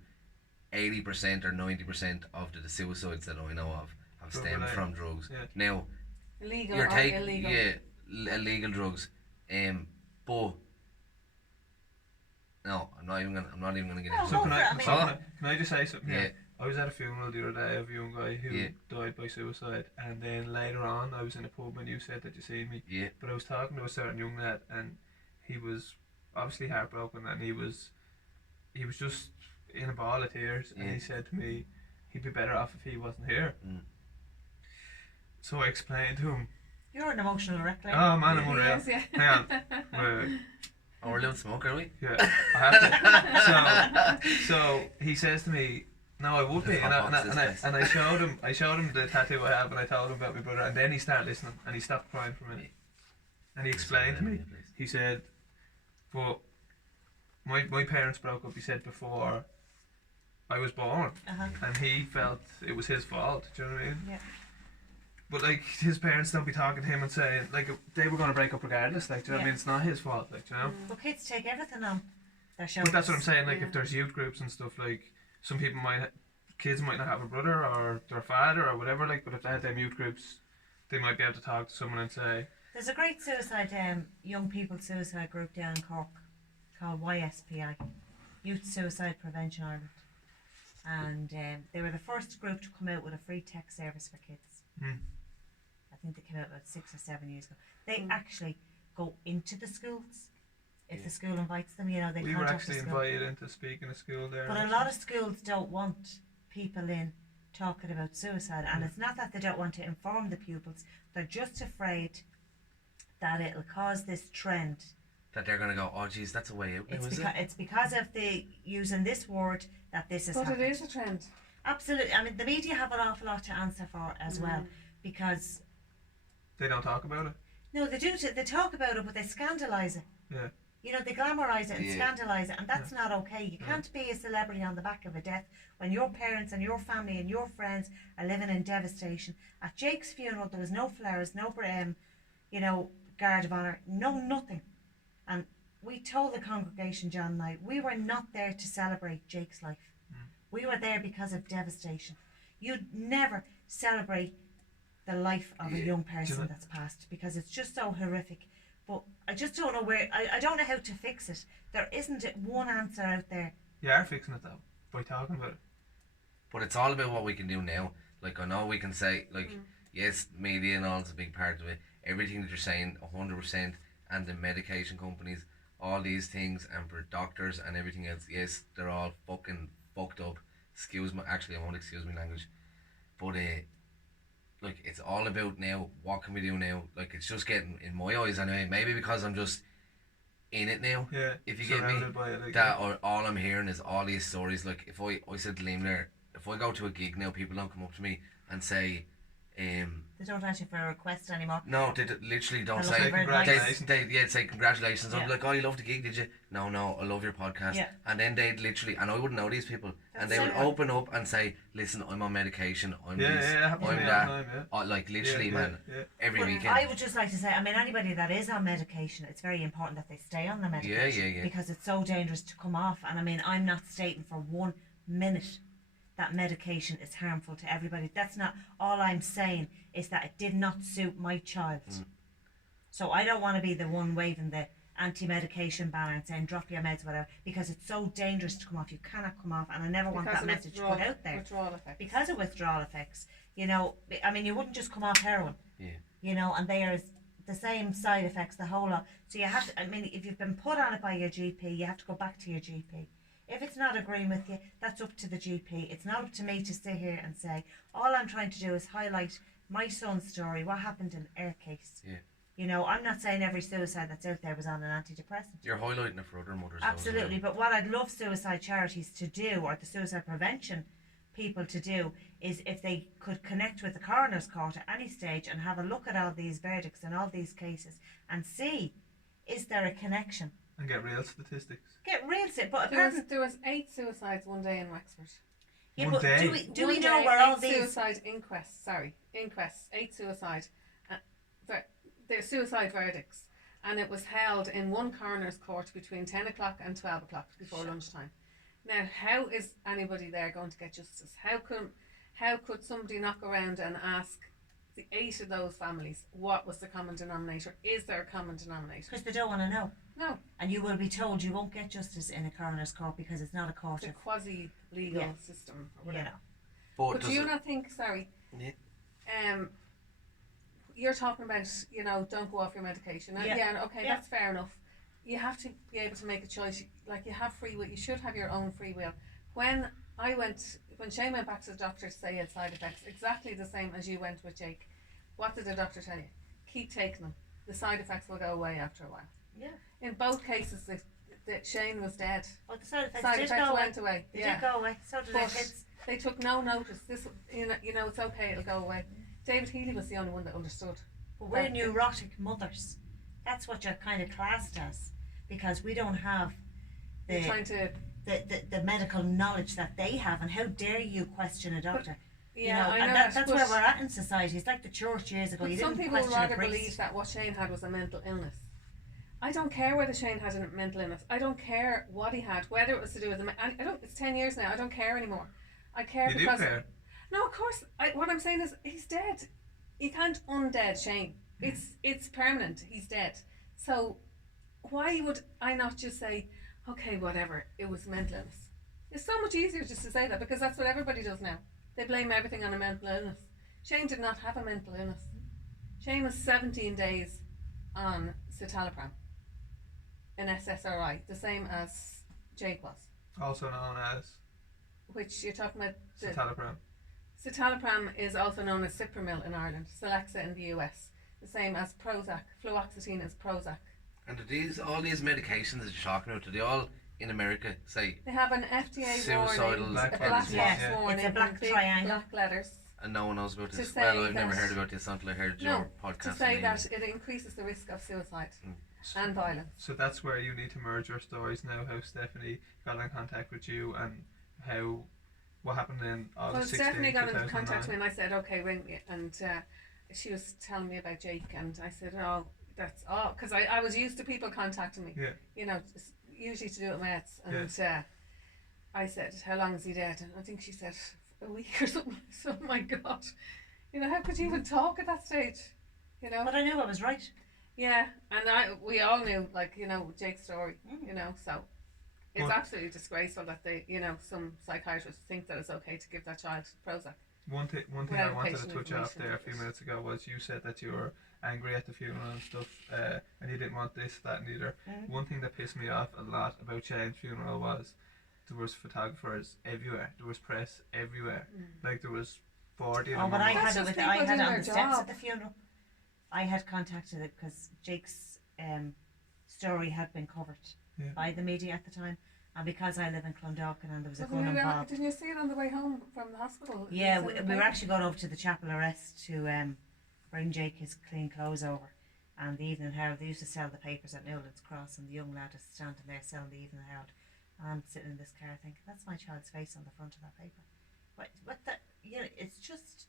80% or 90% of the suicides that I know of have Drug stemmed related. from drugs. Yeah. Now, Illegal you're or taking illegal. illegal drugs, but no, I'm not even gonna get No, into So go can for I, it, I mean- can I just say something Yeah. here? I was at a funeral the other day of a young guy who died by suicide, and then later on I was in a pub and you said that you seen me. Yeah. But I was talking to a certain young lad, and he was obviously heartbroken, and he was just in a ball of tears, and Yeah. he said to me he'd be better off if he wasn't here. So I explained to him, You're an emotional wreck, like. oh man, I'm He unreal. is, yeah. Hang on. Oh, we're a little smoke, are we? Yeah, I have to. So he says to me, "No, I would be," Let's and hop onto this place. I showed him the tattoo I have, and I told him about my brother, and then he started listening, and he stopped crying for a minute, and he explained to me. He said, "But my parents broke up." He said before I was born, and he felt it was his fault. Do you know what I mean? Yeah. But like his parents don't be talking to him and saying like they were going to break up regardless. Like, do you know what I mean? It's not his fault. Like, do you know. But kids take everything on their shoulders. But that's what I'm saying. Like, Yeah. if there's youth groups and stuff, like some people kids might not have a brother or their father or whatever. Like, but if they had them youth groups, they might be able to talk to someone and say, There's a great suicide, young people suicide group down in Cork called YSPI, Youth Suicide Prevention Ireland. And they were the first group to come out with a free text service for kids. I think they came out about 6 or 7 years ago. They actually go into the schools. If the school invites them, you know, they we were contact the actually school. invited into speak in a school there. But a lot of schools don't want people in talking about suicide, and it's not that they don't want to inform the pupils, they're just afraid that it'll cause this trend. That they're gonna go, oh geez, that's a way out now, is it? It's because of the using this word that this is But it happening. is a trend. Absolutely. I mean, the media have an awful lot to answer for as well, because they don't talk about it. no, they do. They talk about it, but they scandalise it. Yeah. You know, they glamorise it and Yeah. scandalise it, and that's not okay. You can't be a celebrity on the back of a death when your parents and your family and your friends are living in devastation. At Jake's funeral, there was no flowers, no, you know, guard of honour, no nothing. And we told the congregation, John and I, we were not there to celebrate Jake's life. We were there because of devastation. You'd never celebrate the life of a young person that's passed because it's just so horrific. But I just don't know I don't know how to fix it. There isn't one answer out there. You are fixing it though by talking about it. But it's all about what we can do now. Like, I know we can say, like, yes, media and all is a big part of it. Everything that you're saying, 100%, and the medication companies, all these things, and for doctors and everything else, yes, they're all fucking fucked up. Actually, I won't excuse my language. But, like, it's all about now, what can we do now? Like, it's just getting, in my eyes anyway, maybe because I'm just in it now, Yeah. if you get me, surrounded by it, like, that or all I'm hearing is all these stories. Like, if I said to Liam there, if I go to a gig now, people don't come up to me and say, They don't ask you for a request anymore. no, they literally don't Hello, say, very congratulations. they'd say congratulations. Yeah. I'm like, oh, you love the gig, did you? No, I love your podcast. Yeah. And then they'd literally, and I wouldn't know these people, and That's they would so- open up and say, listen, I'm on medication, I'm this, it happens to I'm me all that. the time, Like, literally, Yeah, man, yeah. every But weekend. I would just like to say, I mean, anybody that is on medication, it's very important that they stay on the medication. yeah. Because it's so dangerous to come off. And I mean, I'm not stating for 1 minute that medication is harmful to everybody. That's not, all I'm saying is that it did not suit my child. So I don't want to be the one waving the anti-medication banner and saying drop your meds, whatever, because it's so dangerous to come off. You cannot come off, and I never want that of message put out there. Withdrawal effects. Because of withdrawal effects, you know, I mean, you wouldn't just come off heroin. Yeah. You know, and there's the same side effects, the whole lot. So you have to, I mean, if you've been put on it by your GP, you have to go back to your GP. If it's not agreeing with you, that's up to the GP. It's not up to me to sit here and say, all I'm trying to do is highlight my son's story, what happened in our case. Yeah. You know, I'm not saying every suicide that's out there was on an antidepressant. You're highlighting it for other mothers. though, as well. Absolutely, but what I'd love suicide charities to do, or the suicide prevention people to do, is if they could connect with the coroner's court at any stage and have a look at all these verdicts and all these cases and see, is there a connection? And get real statistics. Get real sick, but There was 8 suicides one day in Wexford. yeah, One but day. do we One know day, where all 8 these? suicide inquests? Sorry, inquests. 8 suicide. They're suicide verdicts, and it was held in one coroner's court between 10 o'clock and 12 o'clock before lunchtime. Now, how is anybody there going to get justice? How could somebody knock around and ask the 8 of those families what was the common denominator? Is there a common denominator? Because they don't want to know, No, and you will be told you won't get justice in a coroner's court because it's not a court it's a of, quasi-legal Yeah. system or you whatever. know. But But does do you it- not think, sorry, Yeah. you're talking about, you know, don't go off your medication. Yeah. Okay, Yeah. that's fair enough. You have to be able to make a choice. Like, you have free will. You should have your own free will. When Shane went back to the doctor to say he had side effects, exactly the same as you went with Jake, what did the doctor tell you? Keep taking them. The side effects will go away after a while. Yeah. In both cases, that Shane was dead. Well, the side effects Side did effects go away. went away. They Yeah. did go away. So did their But kids. they took no notice. This, you know, it's okay. It'll go away. David Healy was the only one that understood. But we're that- neurotic mothers. That's what you're kind of classed as, because we don't have You're trying to. the medical knowledge that they have, and how dare you question a doctor? Yeah, I know and that, that's but- where we're at in society. It's like the church years ago. But You some didn't people would question a rather priest. believe that what Shane had was a mental illness. I don't care whether Shane had a mental illness. I don't care what he had, whether it was to do with I don't. It's 10 years now. I don't care anymore. I care You do because care. no, of course. What I'm saying is he's dead. You can't undead Shane. It's permanent. He's dead. So why would I not just say, okay, whatever, it was mental illness? It's so much easier just to say that, because that's what everybody does now. They blame everything on a mental illness. Shane did not have a mental illness. Shane was 17 days on citalopram, an SSRI, the same as Jake was, Also known as which you're talking about. citalopram. Citalopram is also known as Cipramil in Ireland, Celexa in the US, the same as Prozac. Fluoxetine is Prozac. And do all these medications that you're talking about, do they all in America say, They have an FDA Suicidal warning, black a box, black yeah. box warning, It's a black in big triangle. black letters, and no one knows about To this? say Well, I've never that- heard about this until I heard no, your podcast. to say and that it increases the risk of suicide Mm. and violence. So that's where you need to merge your stories now. How Stephanie got in contact with you and how what happened in Well, August 16, Stephanie got into contact 2009. with me and I said, okay, ring me. And she was telling me about Jake, and I said, oh, that's all. Because I was used to people contacting me. Yeah. You know, usually to do it with mates. And I said, how long is he dead? And I think she said a week or something. So, oh my God. You know, how could you even talk at that stage? You know? But I knew I was right. Yeah, and we all knew, like, you know, Jake's story, you know, so it's But- absolutely disgraceful that they, you know, some psychiatrists think that it's okay to give their child Prozac. One thing I Without wanted to patient touch off information. there a few minutes ago was you said that you were angry at the funeral and stuff, and you didn't want this, that, and either. One thing that pissed me off a lot about Shane's funeral was there was photographers everywhere, there was press everywhere, like there was 40 of Oh, them. but I That's had it just with I people had it doing on their the steps job. at the funeral. I had contacted it because Jake's story had been covered by the media at the time, and because I live in Clondalkin and there was a gun involved. Didn't you see it on the way home from the hospital? Yeah, It was we in the were paper. actually going over to the Chapel Arrest to bring Jake his clean clothes over. And the Evening Herald, they used to sell the papers at Newlands Cross, and the young lad is standing there selling the Evening Herald. And I'm sitting in this car thinking, that's my child's face on the front of that paper. What the, you know, it's just,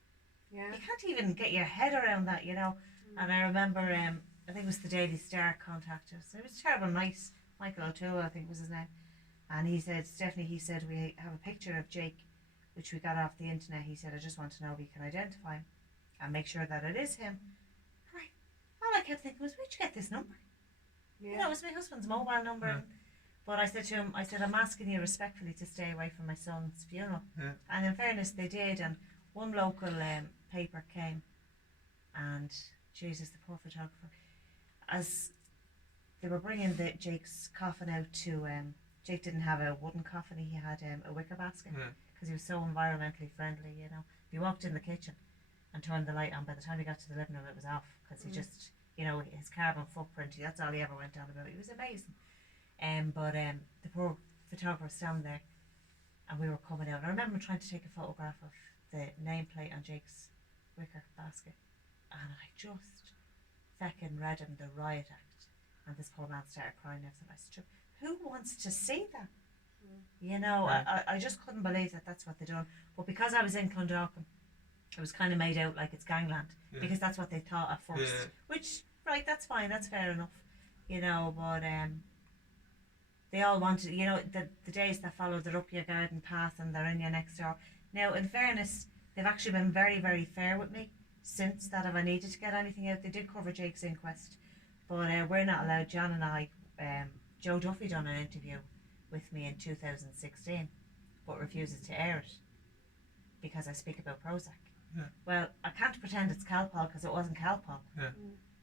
Yeah. you can't even get your head around that, you know. And I remember, I think it was the Daily Star contacted us. It was terrible, nice. Michael O'Toole, I think was his name. And he said, Stephanie, he said, we have a picture of Jake, which we got off the internet. He said, I just want to know if you can identify him and make sure that it is him. Right. All I kept thinking was, where'd you get this number? Yeah. You know, it was my husband's mobile number. Yeah. But I said to him, I'm asking you respectfully to stay away from my son's funeral. Yeah. And in fairness, they did. And one local paper came, and Jesus, the poor photographer, as they were bringing Jake's coffin out to, Jake didn't have a wooden coffin, he had a wicker basket, because he was so environmentally friendly, you know. He walked in the kitchen and turned the light on. By the time he got to the living room, it was off, because he just, you know, his carbon footprint, that's all he ever went on about. He was amazing. But the poor photographer was standing there, and we were coming out. I remember trying to take a photograph of the nameplate on Jake's wicker basket, and I just feckin' read him the riot act, and this poor man started crying. Everything. I said, who wants to see that? You know, Right. I just couldn't believe that that's what they done. But because I was in Clondalkin, it was kind of made out like it's gangland, Yeah. because that's what they thought at first. Yeah. Which, right, that's fine, that's fair enough, you know. But they all wanted, you know, the days that follow, they're up your garden path and they're in your next door. Now, in fairness, they've actually been very, very fair with me since that. If I needed to get anything out, they did cover Jake's inquest, but we're not allowed. John and I, Joe Duffy done an interview with me in 2016, but refuses to air it because I speak about Prozac. Yeah. Well, I can't pretend it's Calpol because it wasn't Calpol. Yeah.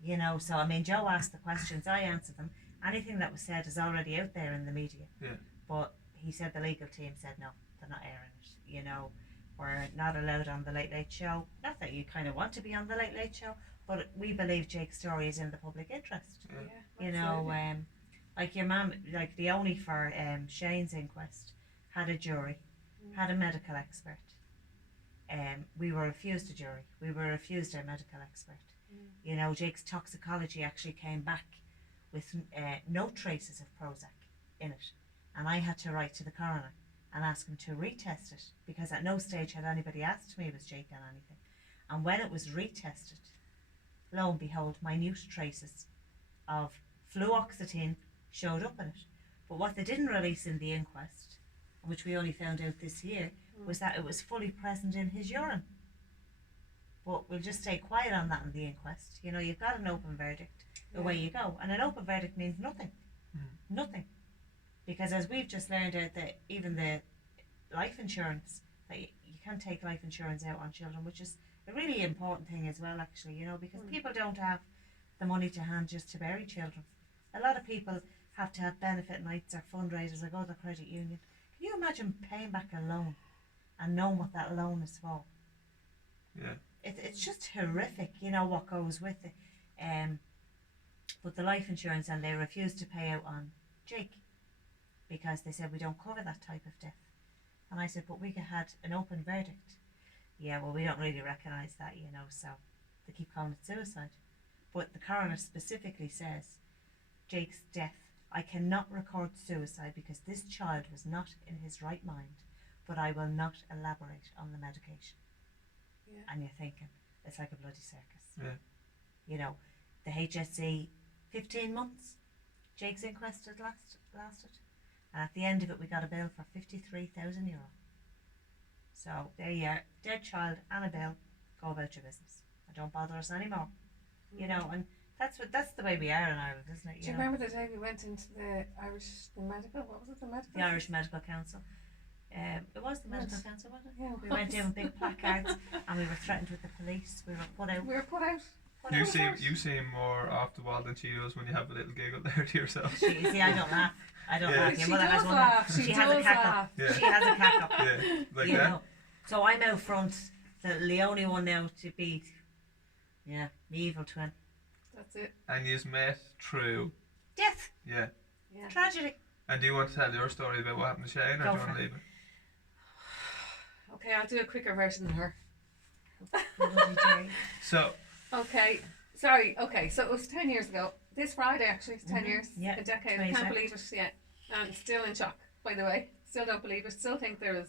You know, so I mean, Joe asked the questions, I answered them. Anything that was said is already out there in the media. Yeah. But he said the legal team said no, they're not airing it. You know, we're not allowed on the Late Late Show. Not that you kind of want to be on the Late Late Show, but we believe Jake's story is in the public interest. Yeah. You know, like your mum, like the only for Shane's inquest had a jury, had a medical expert. We were refused a jury. We were refused a medical expert. You know, Jake's toxicology actually came back with no traces of Prozac in it, and I had to write to the coroner and ask him to retest it, because at no stage had anybody asked me was Jake on anything. And when it was retested, lo and behold, minute traces of fluoxetine showed up in it. But what they didn't release in the inquest, which we only found out this year, was that it was fully present in his urine. But we'll just stay quiet on that in the inquest. You know, you've got an open verdict, away you go. And an open verdict means nothing. Nothing. Because as we've just learned out, that even the life insurance, that you can't take life insurance out on children, which is a really important thing as well, actually, you know, because people don't have the money to hand just to bury children. A lot of people have to have benefit nights or fundraisers or go to the credit union. Can you imagine paying back a loan and knowing what that loan is for? Yeah. It's just horrific, you know, what goes with it. But the life insurance, and they refused to pay out on Jake because they said we don't cover that type of death. And I said, but we had an open verdict. Yeah, well, we don't really recognise that, you know, so they keep calling it suicide. But the coroner specifically says, Jake's death, I cannot record suicide because this child was not in his right mind, but I will not elaborate on the medication. Yeah. And you're thinking, it's like a bloody circus. Yeah. You know, the HSE 15 months. Jake's inquest had lasted. And at the end of it, we got a bill for €53,000. So there you are, dead child and a bill. Go about your business. Don't bother us anymore. You know, and that's the way we are in Ireland, isn't it? Do you remember the day we went into the medical? What was it? The medical? The Irish Medical Council. It was the Medical Council, wasn't it? Yeah. We went down big placards and we were threatened with the police. We were put out. We were put out. You seem more off the wall than she does when you have a little giggle there to yourself. See, I don't laugh. I don't Yeah. laugh. Your She mother has does one. laugh. She has a does cackle. laugh. Yeah. She has a cackle. Yeah, like You that. know. So I'm out front, the only one now to beat. Yeah, the evil twin. That's it. And you've met through. Death, Yeah. Yeah. tragedy. And do you want to tell your story about what happened to Shane, or Go do you for want to it. leave it? Okay, I'll do a quicker version than her. Bloody Jane. So, Okay. Sorry. Okay. So it was 10 years ago. This Friday, actually, it's 10 years. Yeah, A decade. I can't 22nd. believe it. Yeah. And still in shock, by the way. Still don't believe it. Still think the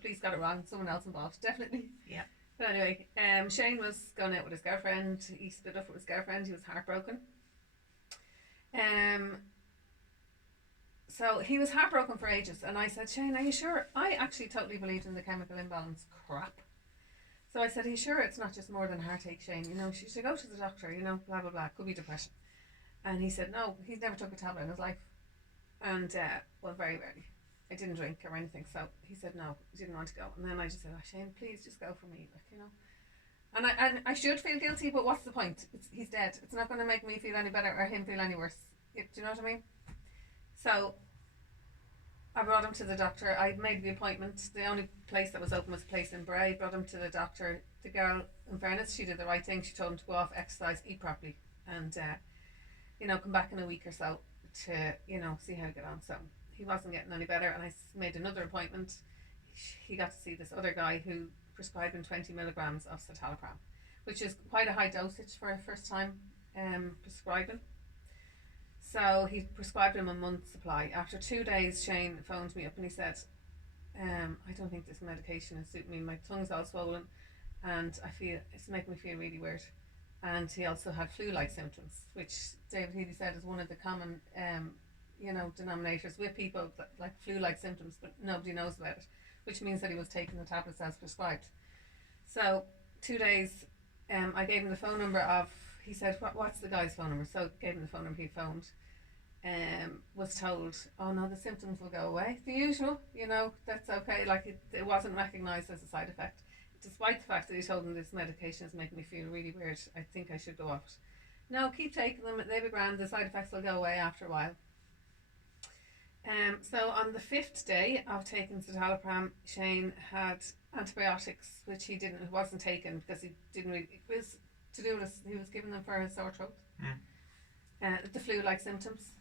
police got it wrong. Someone else involved. Definitely. Yeah. But anyway, Shane was going out with his girlfriend. He split up with his girlfriend. He was heartbroken. So he was heartbroken for ages. And I said, Shane, are you sure? I actually totally believed in the chemical imbalance crap. So I said, are you sure it's not just more than a heartache, Shane? You know, she should go to the doctor, you know, blah, blah, blah. Could be depression. And he said, no, he's never took a tablet in his life. And, well, very rarely. I didn't drink or anything. So he said, no, he didn't want to go. And then I just said, oh, Shane, please just go for me, like, you know. And I should feel guilty, but what's the point? He's dead. It's not going to make me feel any better or him feel any worse. Do you know what I mean? So I brought him to the doctor. I made the appointment. The only place that was open was a place in Bray. Brought him to the doctor. The girl, in fairness, she did the right thing. She told him to go off, exercise, eat properly, and you know, come back in a week or so to, you know, see how he get on. So he wasn't getting any better, and I made another appointment. He got to see this other guy who prescribed him 20 milligrams of citalopram, which is quite a high dosage for a first time prescribing. So he prescribed him a month's supply. After 2 days, Shane phoned me up and he said, I don't think this medication is suiting me. My tongue's all swollen and it's making me feel really weird. And he also had flu-like symptoms, which David Healy said is one of the common, you know, denominators with people that like flu-like symptoms, but nobody knows about it, which means that he was taking the tablets as prescribed. So 2 days, I gave him the phone number of, he said, what's the guy's phone number? So gave him the phone number, he phoned. Was told, oh no, the symptoms will go away. The usual, you know, that's okay. Like it wasn't recognised as a side effect. Despite the fact that he told him this medication is making me feel really weird, I think I should go off it. No, keep taking them, they'll be grand, the side effects will go away after a while. So on the 5th day of taking citalopram, Shane had antibiotics, which he wasn't taking because he didn't really, it was to do with, he was giving them for his sore throat. The flu-like symptoms.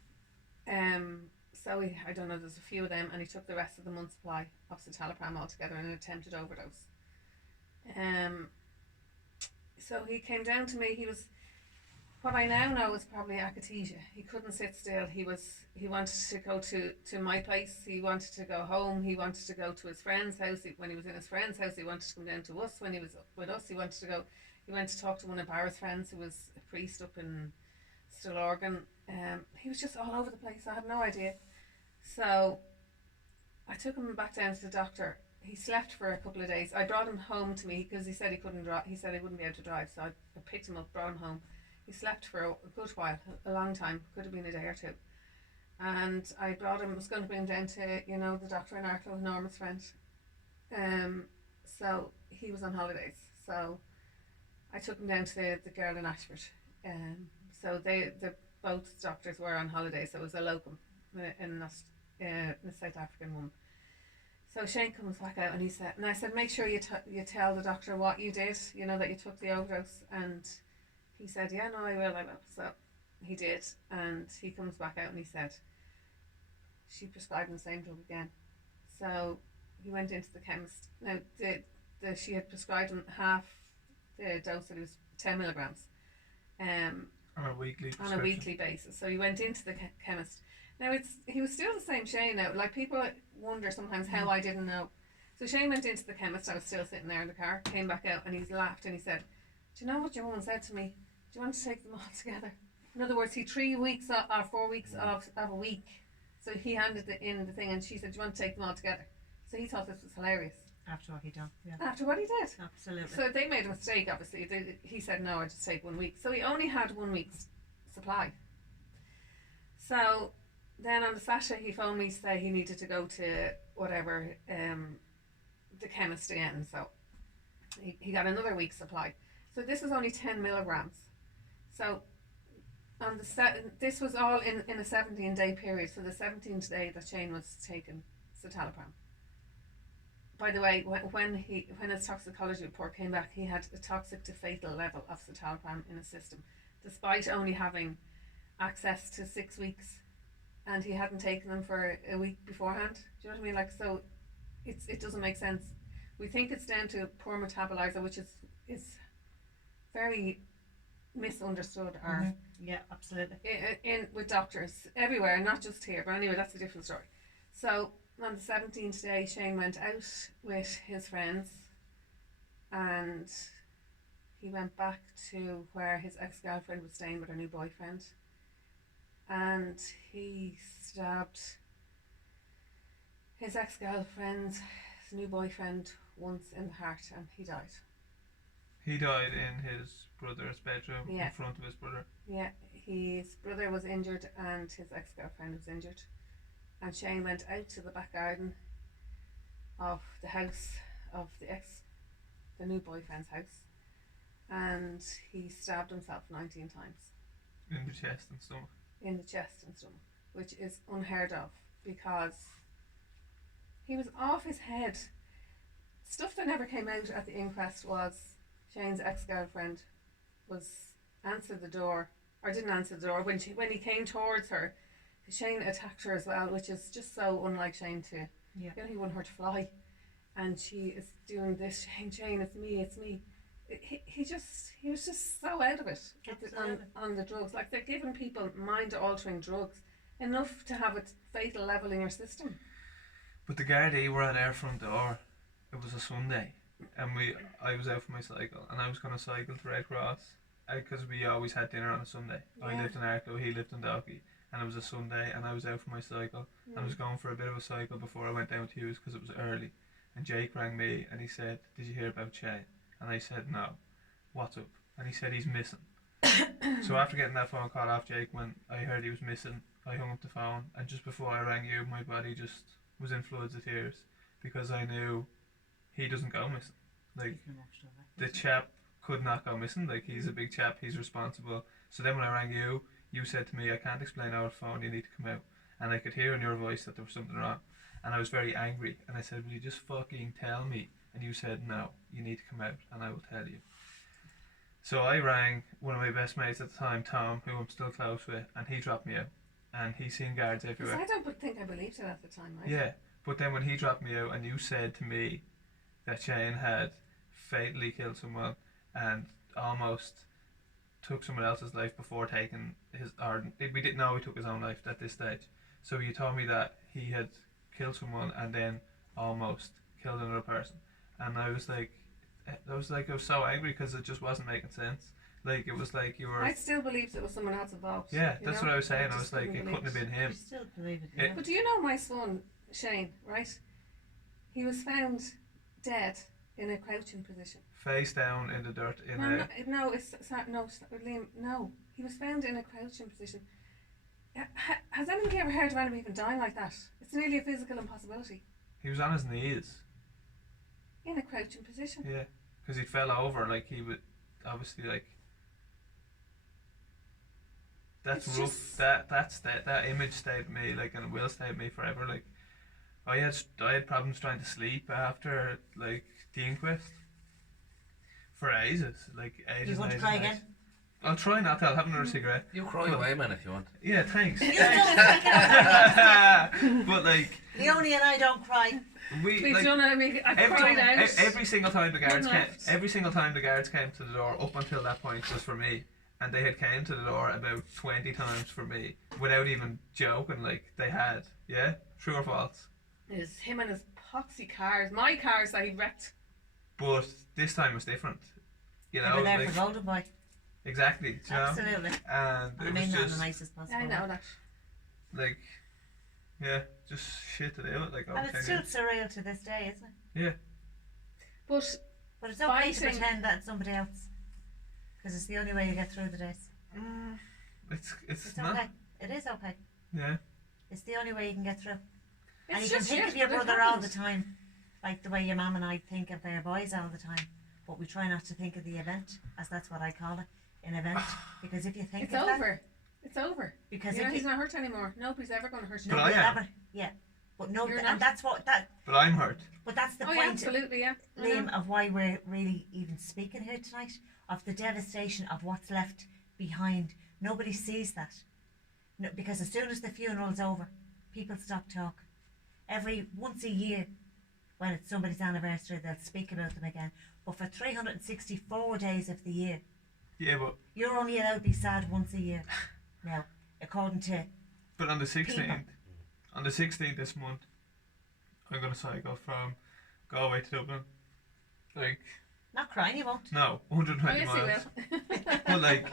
So I don't know, there's a few of them, and he took the rest of the month's supply of citalopram altogether in an attempted overdose. So he came down to me. He was, what I now know is probably akathisia. He couldn't sit still. He wanted to go to my place. He wanted to go home. He wanted to go to his friend's house. When he was in his friend's house, he wanted to come down to us. When he was with us, he went to talk to one of Barra's friends who was a priest up in Stillorgan. He was just all over the place. I had no idea. So I took him back down to the doctor. He slept for a couple of days. I brought him home to me because he said he couldn't drive. He said he wouldn't be able to drive. So I picked him up, brought him home. He slept for a good while, a long time. Could have been a day or two. And I was going to bring him down to, you know, the doctor in Arklow, Norma's friend. So he was on holidays. So I took him down to the girl in Ashford. So both doctors were on holiday, so it was a locum in the South African one. So Shane comes back out and I said, make sure you tell the doctor what you did, you know, that you took the overdose. And he said, yeah, no, I will. So he did, and he comes back out and he said, she prescribed him the same drug again. So he went into the chemist. Now, she had prescribed him half the dose, that it was 10 milligrams. On a weekly basis. So he went into the chemist. Now he was still the same Shane now. Like people wonder sometimes how I didn't know. So Shane went into the chemist. I was still sitting there in the car. Came back out and he laughed and he said, "Do you know what your woman said to me? Do you want to take them all together?" In other words, he 3 weeks or 4 weeks of a week. So he handed in the thing, and she said, "Do you want to take them all together?" So he thought this was hilarious. After what he done, yeah, After what he did. absolutely. So they made a mistake, obviously. He said, "No, I just take 1 week." So he only had 1 week's supply. So then on the Saturday, he phoned me to say he needed to go to whatever, the chemist again. So he got another week's supply. So this was only 10 milligrams. So on this was all in a 17-day period. So the 17th day that Shane was taking citalopram. By the way, when his toxicology report came back, he had a toxic to fatal level of citalopram in his system, despite only having access to 6 weeks, and he hadn't taken them for a week beforehand. Do you know what I mean? Like, so it doesn't make sense. We think it's down to poor metabolizer, which is very misunderstood, or Yeah, absolutely. in with doctors everywhere, not just here. But anyway, that's a different story. So on the 17th day, Shane went out with his friends, and he went back to where his ex-girlfriend was staying with her new boyfriend, and he stabbed his ex-girlfriend's new boyfriend once in the heart, and he died. He died in his brother's bedroom Yeah. in front of his brother. Yeah, his brother was injured and his ex-girlfriend was injured, and Shane went out to the back garden of the house of the new boyfriend's house, and he stabbed himself 19 times In the chest and stomach. in the chest and stomach, which is unheard of because he was off his head. Stuff that never came out at the inquest was Shane's ex-girlfriend didn't answer the door when he came towards her. Shane attacked her as well, which is just so unlike Shane to. Yeah. You know, he wanted her to fly, and she is doing this. Shane, it's me. He was just so out of it on the drugs. Like, they're giving people mind-altering drugs enough to have a fatal level in your system. But the Gardaí were at our front door. It was a Sunday, and I was out for my cycle, and I was going to cycle to Red Cross because we always had dinner on a Sunday. I Yeah. lived in Arklow, he lived in Dalkey, and it was a Sunday, and I was out for my cycle. I was going for a bit of a cycle before I went down to Hughes because it was early, and Jake rang me and he said, "Did you hear about Shane?" And I said, "No." "What's up?" And he said, "He's missing." So after getting that phone call off Jake, when I heard he was missing, I hung up the phone, and just before I rang you, my body just was in floods of tears because I knew he doesn't go missing. Like, the chap could not go missing. Like, he's a big chap, he's responsible. So then when I rang you, you said to me, "I can't explain over the phone, you need to come out." And I could hear in your voice that there was something wrong, and I was very angry, and I said, "Will you just fucking tell me?" And you said, "No, you need to come out and I will tell you." So I rang one of my best mates at the time, Tom, who I'm still close with, and he dropped me out, and he's seen guards everywhere. Because I don't think I believed it at the time, right? Yeah, but then when he dropped me out and you said to me that Shane had fatally killed someone and almost took someone else's life before taking his, or we didn't know he took his own life at this stage. So you told me that he had killed someone and then almost killed another person, and I was so angry because it just wasn't making sense. Like, it was like you were. I still believed it was someone else involved. Yeah, you that's know? what I was saying. I just was like, couldn't it couldn't have believe been I him. still believe it. Yeah. Yeah. But do you know my son Shane, right? He was found dead in a crouching position. Face down in the dirt in No, a. Liam, no. He was found in a crouching position. Has anybody ever heard of anybody even dying like that? It's nearly a physical impossibility. He was on his knees. In a crouching position. Yeah, because he fell over. Like, he would obviously, like. That's It's rough. just- That image stayed with me, like, and it will stay with me forever. Like, I had problems trying to sleep after, like, the inquest for ages, like ages. You want to and cry ages and again? ages. I'll try not to. I'll have another cigarette. You cry away, man, if you want. Yeah, thanks. You don't think it. But like, Leonie and I don't cry. we We've like done it. I mean, I cried out. every single time the guards One came, left. every single time the guards came to the door up until that point was for me, and they had came to the door about 20 times for me without even joking. Like, they had, yeah, true or false. It was him and his poxy cars, my cars that he wrecked. But this time was different. You They know, were there like, for Golden Boy. Exactly. Do you know? Absolutely. And I it mean was that in just the nicest possible I way. know that. like, yeah, just shit it out like over And 10 it's still years. surreal to this day, isn't it? Yeah. But But it's okay to Fighting. pretend that it's somebody else. Because it's the only way you get through the days. It's It's not. okay. It is okay. Yeah. It's the only way you can get through. it's And you can just think shit, of your but it brother all the happens. time. Like the way your mum and I think of their boys all the time. But we try not to think of the event, as that's what I call it, an event. Because if you think It's of that, over. It's over. because You know, if he's you not hurt anymore. Nobody's ever going to hurt you. But nobody I am. ever, yeah. But no, You're and not. that's what that. But I'm hurt. But that's the Oh yeah, point, absolutely, yeah. I know. Liam, of why we're really even speaking here tonight. Of the devastation of what's left behind. Nobody sees that. No, because as soon as the funeral's over, people stop talking. Every once a year, when it's somebody's anniversary, they'll speak about them again. But for 364 days of the year, Yeah, but you're only allowed to be sad once a year. Now, according to on the 16th, People. on the 16th this month, I'm gonna cycle from Galway to Dublin. Like, not crying, you won't. no, Oh 120 yes, miles. he will. But like,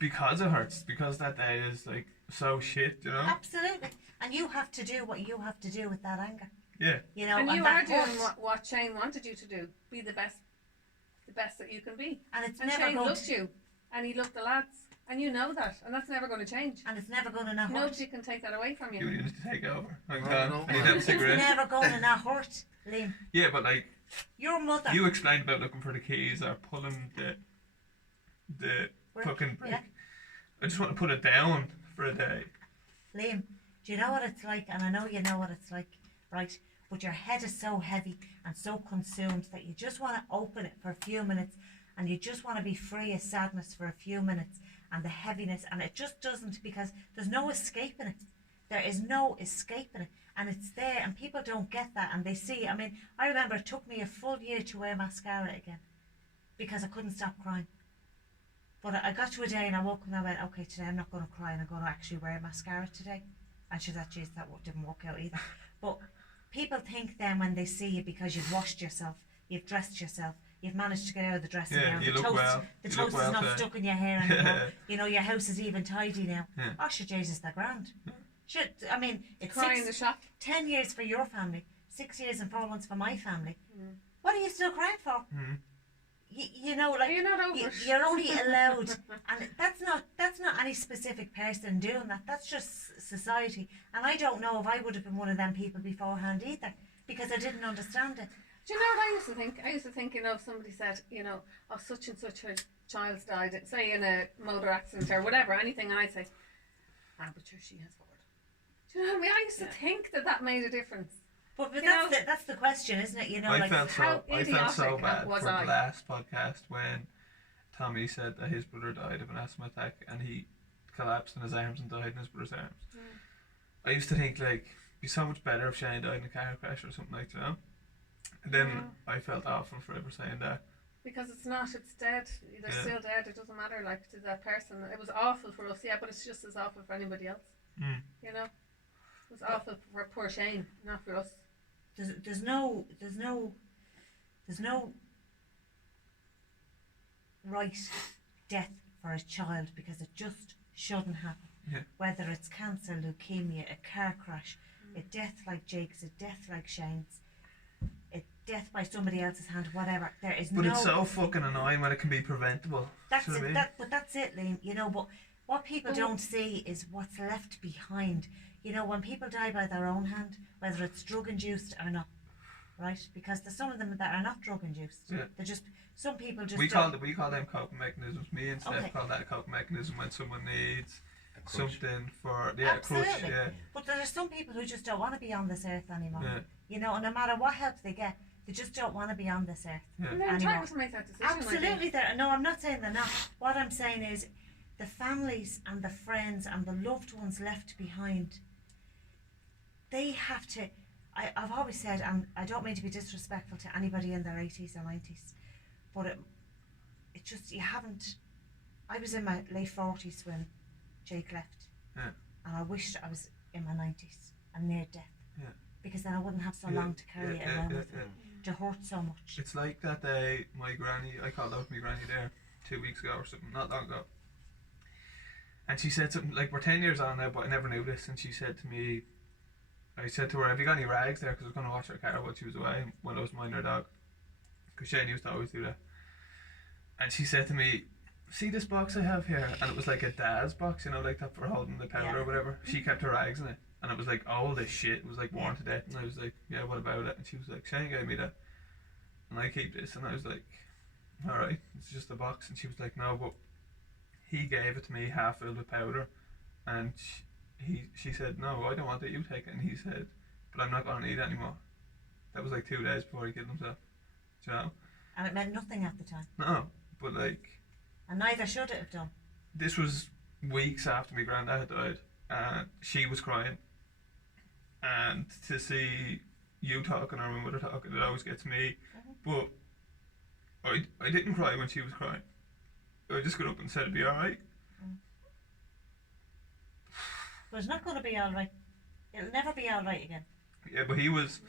because it hurts, because that day is like so shit, you know? Absolutely, and you have to do what you have to do with that anger. Yeah. You know, And you that are doing hurt. what Shane wanted you to do. Be the best that you can be. And it's And never Shane going loved to, you, and he loved the lads, and you know that, and that's never going to change. and it's never going to not hurt. Nobody can take that away from You you. need to take over. I'm No, gone. no, I need to man. have a It's cigarette. never going to not hurt, Liam. Yeah, but like, Your mother. you explained about looking for the keys or pulling the Brick, fucking brick. yeah. I just want to put it down for a day. Liam, do you know what it's like? And I know you know what it's like, right? But your head is so heavy and so consumed that you just want to open it for a few minutes and you just want to be free of sadness for a few minutes and the heaviness. And it just doesn't, because there's no escaping it. There is no escaping it. And it's there, and people don't get that, and they see. I mean, I remember it took me a full year to wear mascara again because I couldn't stop crying. But I got to a day and I woke up and I went, okay, today I'm not going to cry and I'm going to actually wear mascara today. And she thought, geez, that didn't work out either. But people think then when they see you, because you've washed yourself, you've dressed yourself, you've managed to get out of the dressing Yeah, gown, you the look toast, well. the You look toast well is not today. stuck in your hair anymore. You know, your house is even tidy now. Yeah. Oh, sure, Jesus, they're grand. Should, I mean, it's Crying in the shop. 10 years for your family, 6 years and 4 months for my family. What are you still crying for? Mhm. You know, like You're not over it. you're only allowed, and that's not any specific person doing that. That's just society. And I don't know if I would have been one of them people beforehand either, because I didn't understand it. Do you know what I used to think? I used to think, you know, if somebody said, you know, oh, such and such her child's died, say in a motor accident or whatever, anything, and I'd say, ah, but sure, she has forward. Do you know what I mean? I used to think that made a difference. But You that's the question, isn't it? You know, I like felt how I felt so idiotic bad was for I? the last podcast when Tommy said that his brother died of an asthma attack and he collapsed in his arms and died in his brother's arms. I used to think like it'd be so much better if Shane died in a car crash or something like that. You know? And then I felt awful forever saying that. Because it's not, it's dead. They're Yeah. still dead. It doesn't matter, like, to that person. It was awful for us, yeah, but it's just as awful for anybody else. Mm. You know? It was awful for poor Shane, not for us. there's no right death for a child, because it just shouldn't happen. Yeah. Whether it's cancer, leukemia, a car crash, a death like Jake's, a death like Shane's, a death by somebody else's hand, whatever. There is But no. it's so fucking annoying when it can be preventable. That's See what I it. mean? But that's it, Liam. You know, but what people don't see is what's left behind. You know, when people die by their own hand, whether it's drug induced or not, right? Because there's some of them that are not drug induced. Yeah. They're just, some people just. we don't- call them coping mechanisms. Me and Steph Okay. call that a coping mechanism when someone needs A crutch. something for a crutch. Absolutely. Yeah. But there are some people who just don't want to be on this earth anymore. Yeah. You know, and no matter what help they get, they just don't want to be on this earth. Yeah. And they're Anymore. entitled to make that decision. I think. Absolutely, there. No, I'm not saying they're not. What I'm saying is, the families and the friends and the loved ones left behind, they have to. I've always said, and I don't mean to be disrespectful to anybody in their 80s or 90s, but it just, you haven't. I was in my late 40s when Jake left, Yeah. and I wished I was in my 90s and near death, Yeah. because then I wouldn't have so Yeah, long to carry it around with me, to hurt so much. It's like that day my granny, I called out my granny there 2 weeks ago or something, not long ago. And she said something like, we're 10 years on now, but I never knew this. And she said to me, I said to her, have you got any rags there? Because I was going to wash her car while she was away when I was minding her dog. Because Shane used to always do that. And she said to me, see this box I have here? And it was like a dad's box, you know, like that for holding the powder or whatever. She kept her rags in it. And it was like all this shit. It was like worn to death. And I was like, yeah, what about it? And she was like, Shane gave me that. And I keep this. And I was like, alright, it's just a box. And she was like, no, but he gave it to me half filled with powder. And she said, no, I don't want it, you take it. And he said, but I'm not going to eat it anymore. That was like 2 days before he killed himself. Do you know? And it meant nothing at the time. No, but like, And neither should it have done. this was weeks after my granddad had died, and she was crying. And to see you talking or my mother talking, it always gets me. But I didn't cry when she was crying. I just got up and said it'd be alright. But it's not going to be alright. It'll never be alright again. Yeah, but he was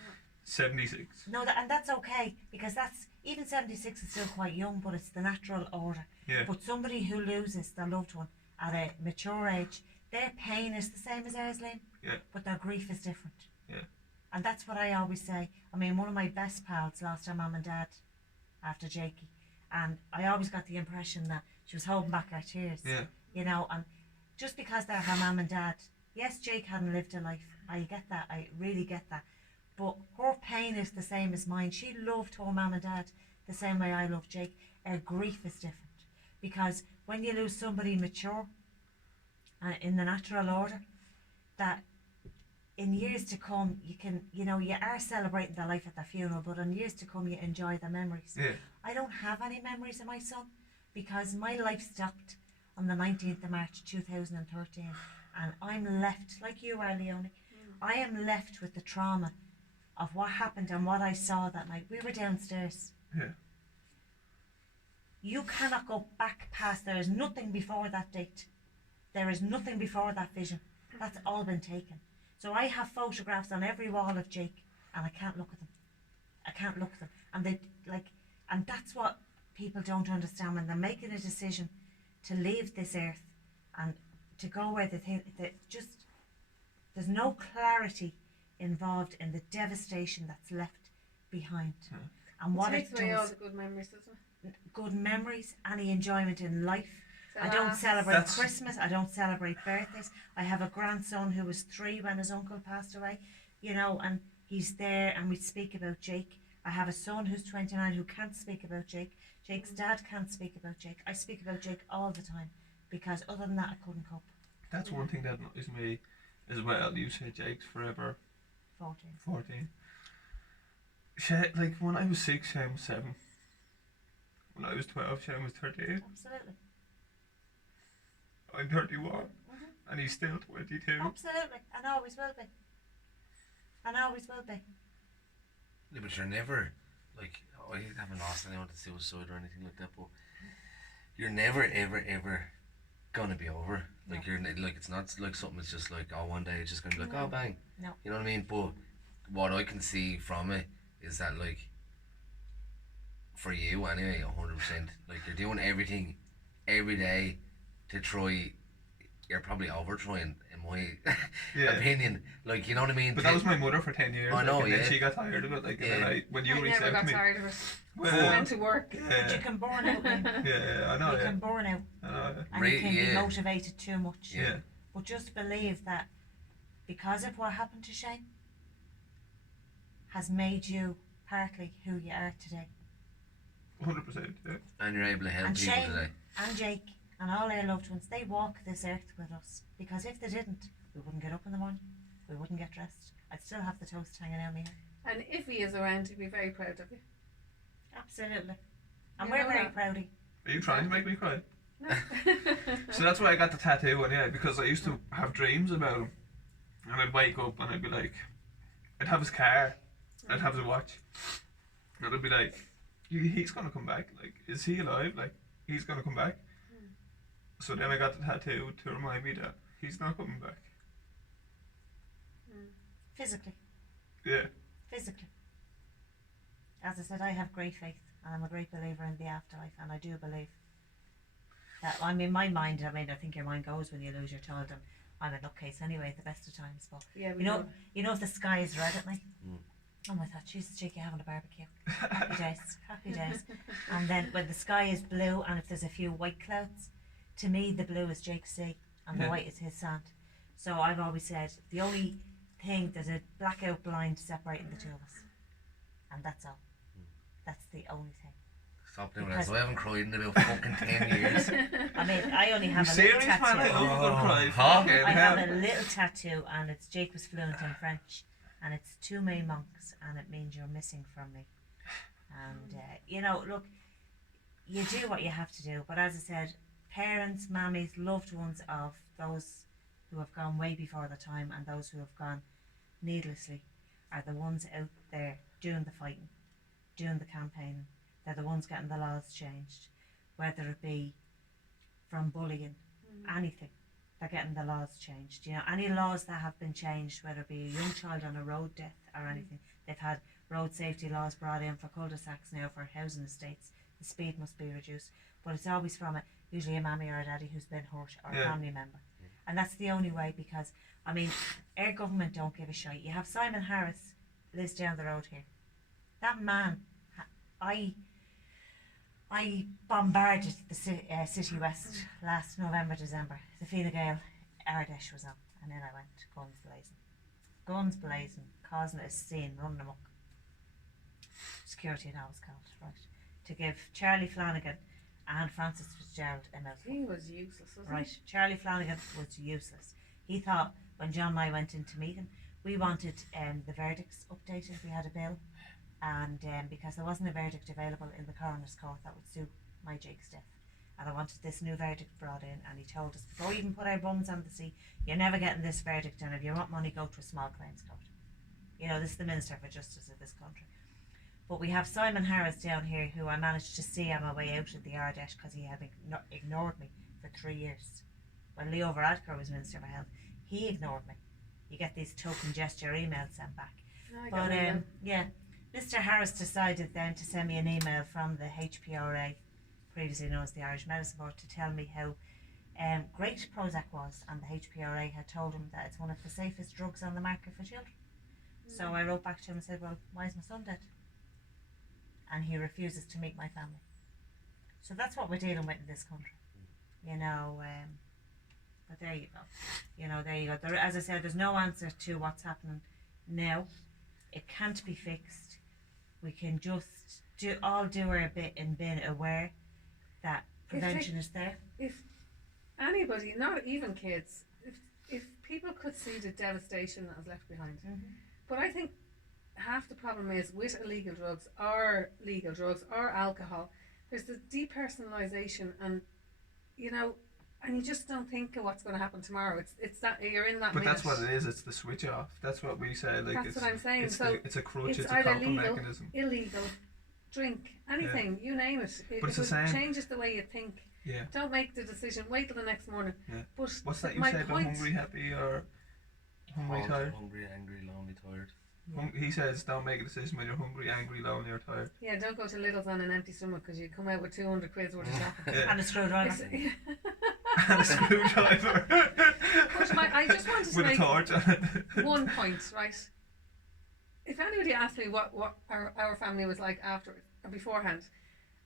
76. No, and that's okay, because that's, even 76 is still quite young, but it's the natural order. Yeah. But somebody who loses their loved one at a mature age, their pain is the same as ours, Liam. Yeah. But their grief is different. Yeah. And that's what I always say. I mean, one of my best pals lost her mum and dad after Jakey. And I always got the impression that she was holding back her tears. Yeah. You know, and just because they're her mum and dad, yes, Jake hadn't lived a life. I get that. I really get that. But her pain is the same as mine. She loved her mum and dad the same way I love Jake. Her grief is different. Because when you lose somebody mature, in the natural order, that in years to come, you can, you know, you are celebrating their life at their funeral, but in years to come, you enjoy the memories. Yeah. I don't have any memories of my son because my life stopped on the 19th of March 2013, and I'm left, like you are, Leonie, I am left with the trauma of what happened and what I saw that night. We were downstairs. Yeah. You cannot go back past, there is nothing before that date. There is nothing before that vision. That's all been taken. So I have photographs on every wall of Jake, and I can't look at them. I can't look at them. And they, like, and that's what people don't understand when they're making a decision to leave this earth and to go where they think that just, there's no clarity involved in the devastation that's left behind. And what it takes away all does, the good memories, doesn't it? good memories, any enjoyment in life. So I don't last- celebrate That's- Christmas. I don't celebrate birthdays. I have a grandson who was 3 when his uncle passed away, you know, and he's there and we speak about Jake. I have a son who's 29 who can't speak about Jake. Jake's dad can't speak about Jake. I speak about Jake all the time because other than that I couldn't cope. That's one thing that annoys me as well. You said Jake's forever 14. 14. Like when I was 6, Shane was 7. When I was 12, Shane was 13. Absolutely. I'm 31, and he's still 22. Absolutely. And always will be. And always will be. Yeah, but you're never, like, I haven't lost anyone to suicide or anything like that, but you're never, ever, ever gonna be over. Like, like, it's not like something that's just like, oh, one day it's just gonna be like, oh, bang. No. You know what I mean? But what I can see from it is that, like, for you anyway, 100%, like, you're doing everything every day to try. You're probably over trying, in my Yeah. opinion. Like, you know what I mean? But that was my mother for 10 years. I know, like, and yeah. then she got tired of it. Like, and then Yeah. when you I reached never out to got me. tired of it. Well, I went to work. But you Yeah, can burn out, Liam. yeah, I know. You Yeah. can burn out. I know. And you can be Yeah. motivated too much. Yeah. But just believe that because of what happened to Shane has made you partly who you are today. 100%. Yeah. And you're able to help And people Shane today. and Jake and all our loved ones, they walk this earth with us. Because if they didn't, we wouldn't get up in the morning, we wouldn't get dressed. I'd still have the toast hanging out my head. And if he is around, he'd be very proud of you. Absolutely. And You we're know very that. proud of you. Are you trying to make me cry? No. So that's why I got the tattoo anyway, because I used to have dreams about him. And I'd wake up and I'd be like, I'd have his car, I'd have his watch. And I'd be like, he's gonna come back. Like, is he alive? Like, he's gonna come back. So then I got the tattoo to remind me that he's not coming back. Physically. Yeah. Physically. As I said, I have great faith and I'm a great believer in the afterlife, and I do believe That, I mean, my mind, I mean, I think your mind goes when you lose your child, and I'm a nutcase anyway, at the best of times. But Yeah, we you know, if the sky is red at night, oh my God, Jesus, Jakey having a barbecue. Happy days, happy days. And then when the sky is blue, and if there's a few white clouds, to me the blue is Jake's sea, and the white is his sand. So I've always said the only thing, there's a blackout blind separating the two of us, and that's all. That's the only thing. Stop doing that. So I haven't cried in about fucking 10 years. I mean, I only have You a little serious, man? I tattoo. love a good cry. Huh? Fucking I have hell. a little tattoo, and it's Jake was fluent in French, and it's two May monks, and it means you're missing from me. And you know, look, you do what you have to do, but as I said, parents, mammies, loved ones of those who have gone way before their time and those who have gone needlessly are the ones out there doing the fighting, doing the campaigning. They're the ones getting the laws changed, whether it be from bullying, anything. They're getting the laws changed. You know, any laws that have been changed, whether it be a young child on a road death or anything, they've had road safety laws brought in for cul-de-sacs now for housing estates. The speed must be reduced, but it's always from usually a mammy or a daddy who's been hurt or a family member, and that's the only way. Because I mean, our government don't give a shit. You have Simon Harris lives down the road here. That man, I bombarded the City West last November, December. The Fine Gael Ardèche was on, and then I went guns blazing, causing a scene, running amok. Security now is called, right, to give Charlie Flanagan and Francis Fitzgerald a mouthful. He was useless, wasn't Right, Charlie Flanagan was useless. He thought when John and I went in to meet him, we wanted the verdicts updated. We had a bill, and because there wasn't a verdict available in the coroner's court that would suit my Jake's death, and I wanted this new verdict brought in, and he told us, before we even put our bums on the seat, you're never getting this verdict, and if you want money, go to a small claims court. You know, this is the Minister for Justice of this country. But we have Simon Harris down here, who I managed to see on my way out of the Ardèche because he had ignored me for 3 years. When Leo Varadkar was Minister for Health, he ignored me. You get these token gesture emails sent back. I But got one yeah, Mr. Harris decided then to send me an email from the HPRA, previously known as the Irish Medicine Board, to tell me how great Prozac was, and the HPRA had told him that it's one of the safest drugs on the market for children. So I wrote back to him and said, well, why is my son dead? And he refuses to meet my family. So that's what we're dealing with in this country, you know. But there you go. You know, there you go. There, as I said, there's no answer to what's happening now. It can't be fixed. We can just do our bit in being aware that prevention is there. If anybody, not even kids, if people could see the devastation that was left behind. But I think half the problem is with illegal drugs or legal drugs or alcohol, there's the depersonalization, and you know, and you just don't think of what's going to happen tomorrow. It's that you're in that But minute. that's what it is. It's the switch off. That's what we say. Like That's it's, what I'm saying. It's, So it's a crutch. It's a either coping legal, mechanism. illegal, drink, anything, you name it. It, But it's it the same. changes the way you think. Yeah. Don't make the decision. Wait till the next morning. Yeah. But What's that you my say about point, hungry, happy, or hungry, tired? Hungry, angry, lonely, tired. He says don't make a decision when you're hungry, angry, lonely, or tired. Yeah, don't go to Lidl's on an empty stomach because you come out with 200 quid's worth of shopping. Yeah. And a screwdriver. It's- And a screwdriver. But I just wanted to With a make torch on it. one point, right? If anybody asked me what our family was like after or beforehand,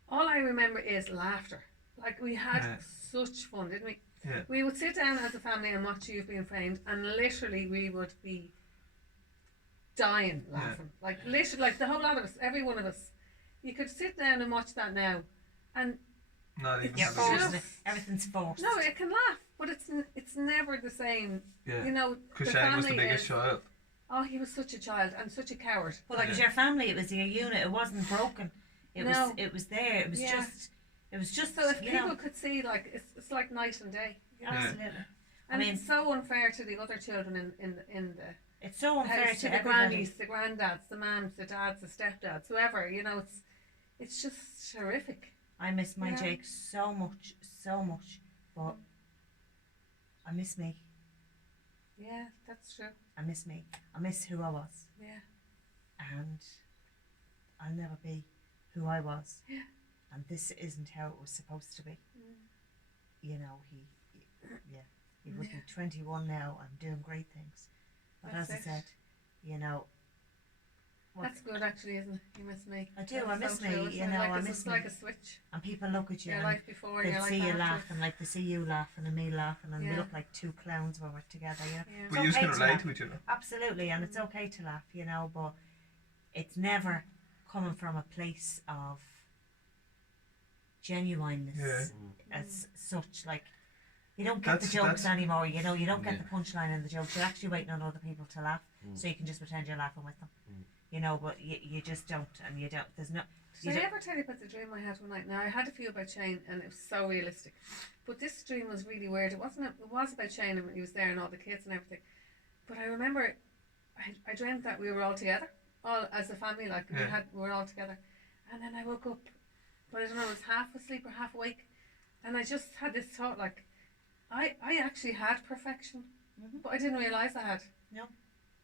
all I remember is laughter. Like we had Yeah. such fun, didn't we? Yeah. We would sit down as a family and watch You've Been Framed, and literally we would be dying laughing. Like literally, like the whole lot of us, every one of us. You could sit down and watch that now, and Not even. You're It's the- forced. just- Everything's forced. no, it can laugh, but it's never the same. Yeah. You know, Because the Shane was the family biggest is, child. oh, he was such a child and such a coward. Well, like, it was your family. It was your unit. It wasn't broken. It No. was. It was there. It was Yeah. just. It was just. So if you people know, could see, like, it's like night and day. You know? absolutely. And mean- it's so unfair to the other children in the It's so unfair house, to to the everybody. grannies, the granddads, the mums, the dads, the stepdads, whoever. You know, it's just horrific. I miss my Yeah. Jake so much, but I miss me. Yeah, that's true. I miss me. I miss who I was, Yeah, and I'll never be who I was. Yeah. And this isn't how it was supposed to be. you know, he would be 21 now and doing great things. But That's as I it. said, you know, what- That's good, actually, isn't it? You miss me. I do, That's I miss so me, true, isn't you it? know, like I it's miss just like me. a switch. and people look at you Your and life before and they your life see you after. laughing, like they see you laughing and me laughing, and we Yeah. look like two clowns when we're together, you know. Yeah. But you okay can to relate laugh. to each other. Absolutely, and it's okay to laugh, you know, but it's never coming from a place of genuineness Yeah. as such. Like, you don't get the That's- jokes that's- anymore, you know, you don't get Yeah. the punchline in the jokes. You're actually waiting on other people to laugh, so you can just pretend you're laughing with them, you know, but you just don't, and you don't, there's no. you Did I don't- ever tell you about the dream I had one night? Now I had a few about Shane, and it was so realistic. But this dream was really weird. It wasn't. It was about Shane, and he was there, and all the kids and everything. But I remember, I dreamt that we were all together, all as a family. Like Yeah. we were all together, and then I woke up, but I don't know, I was half asleep or half awake, and I just had this thought like, I actually had perfection, but I didn't realize I had. No.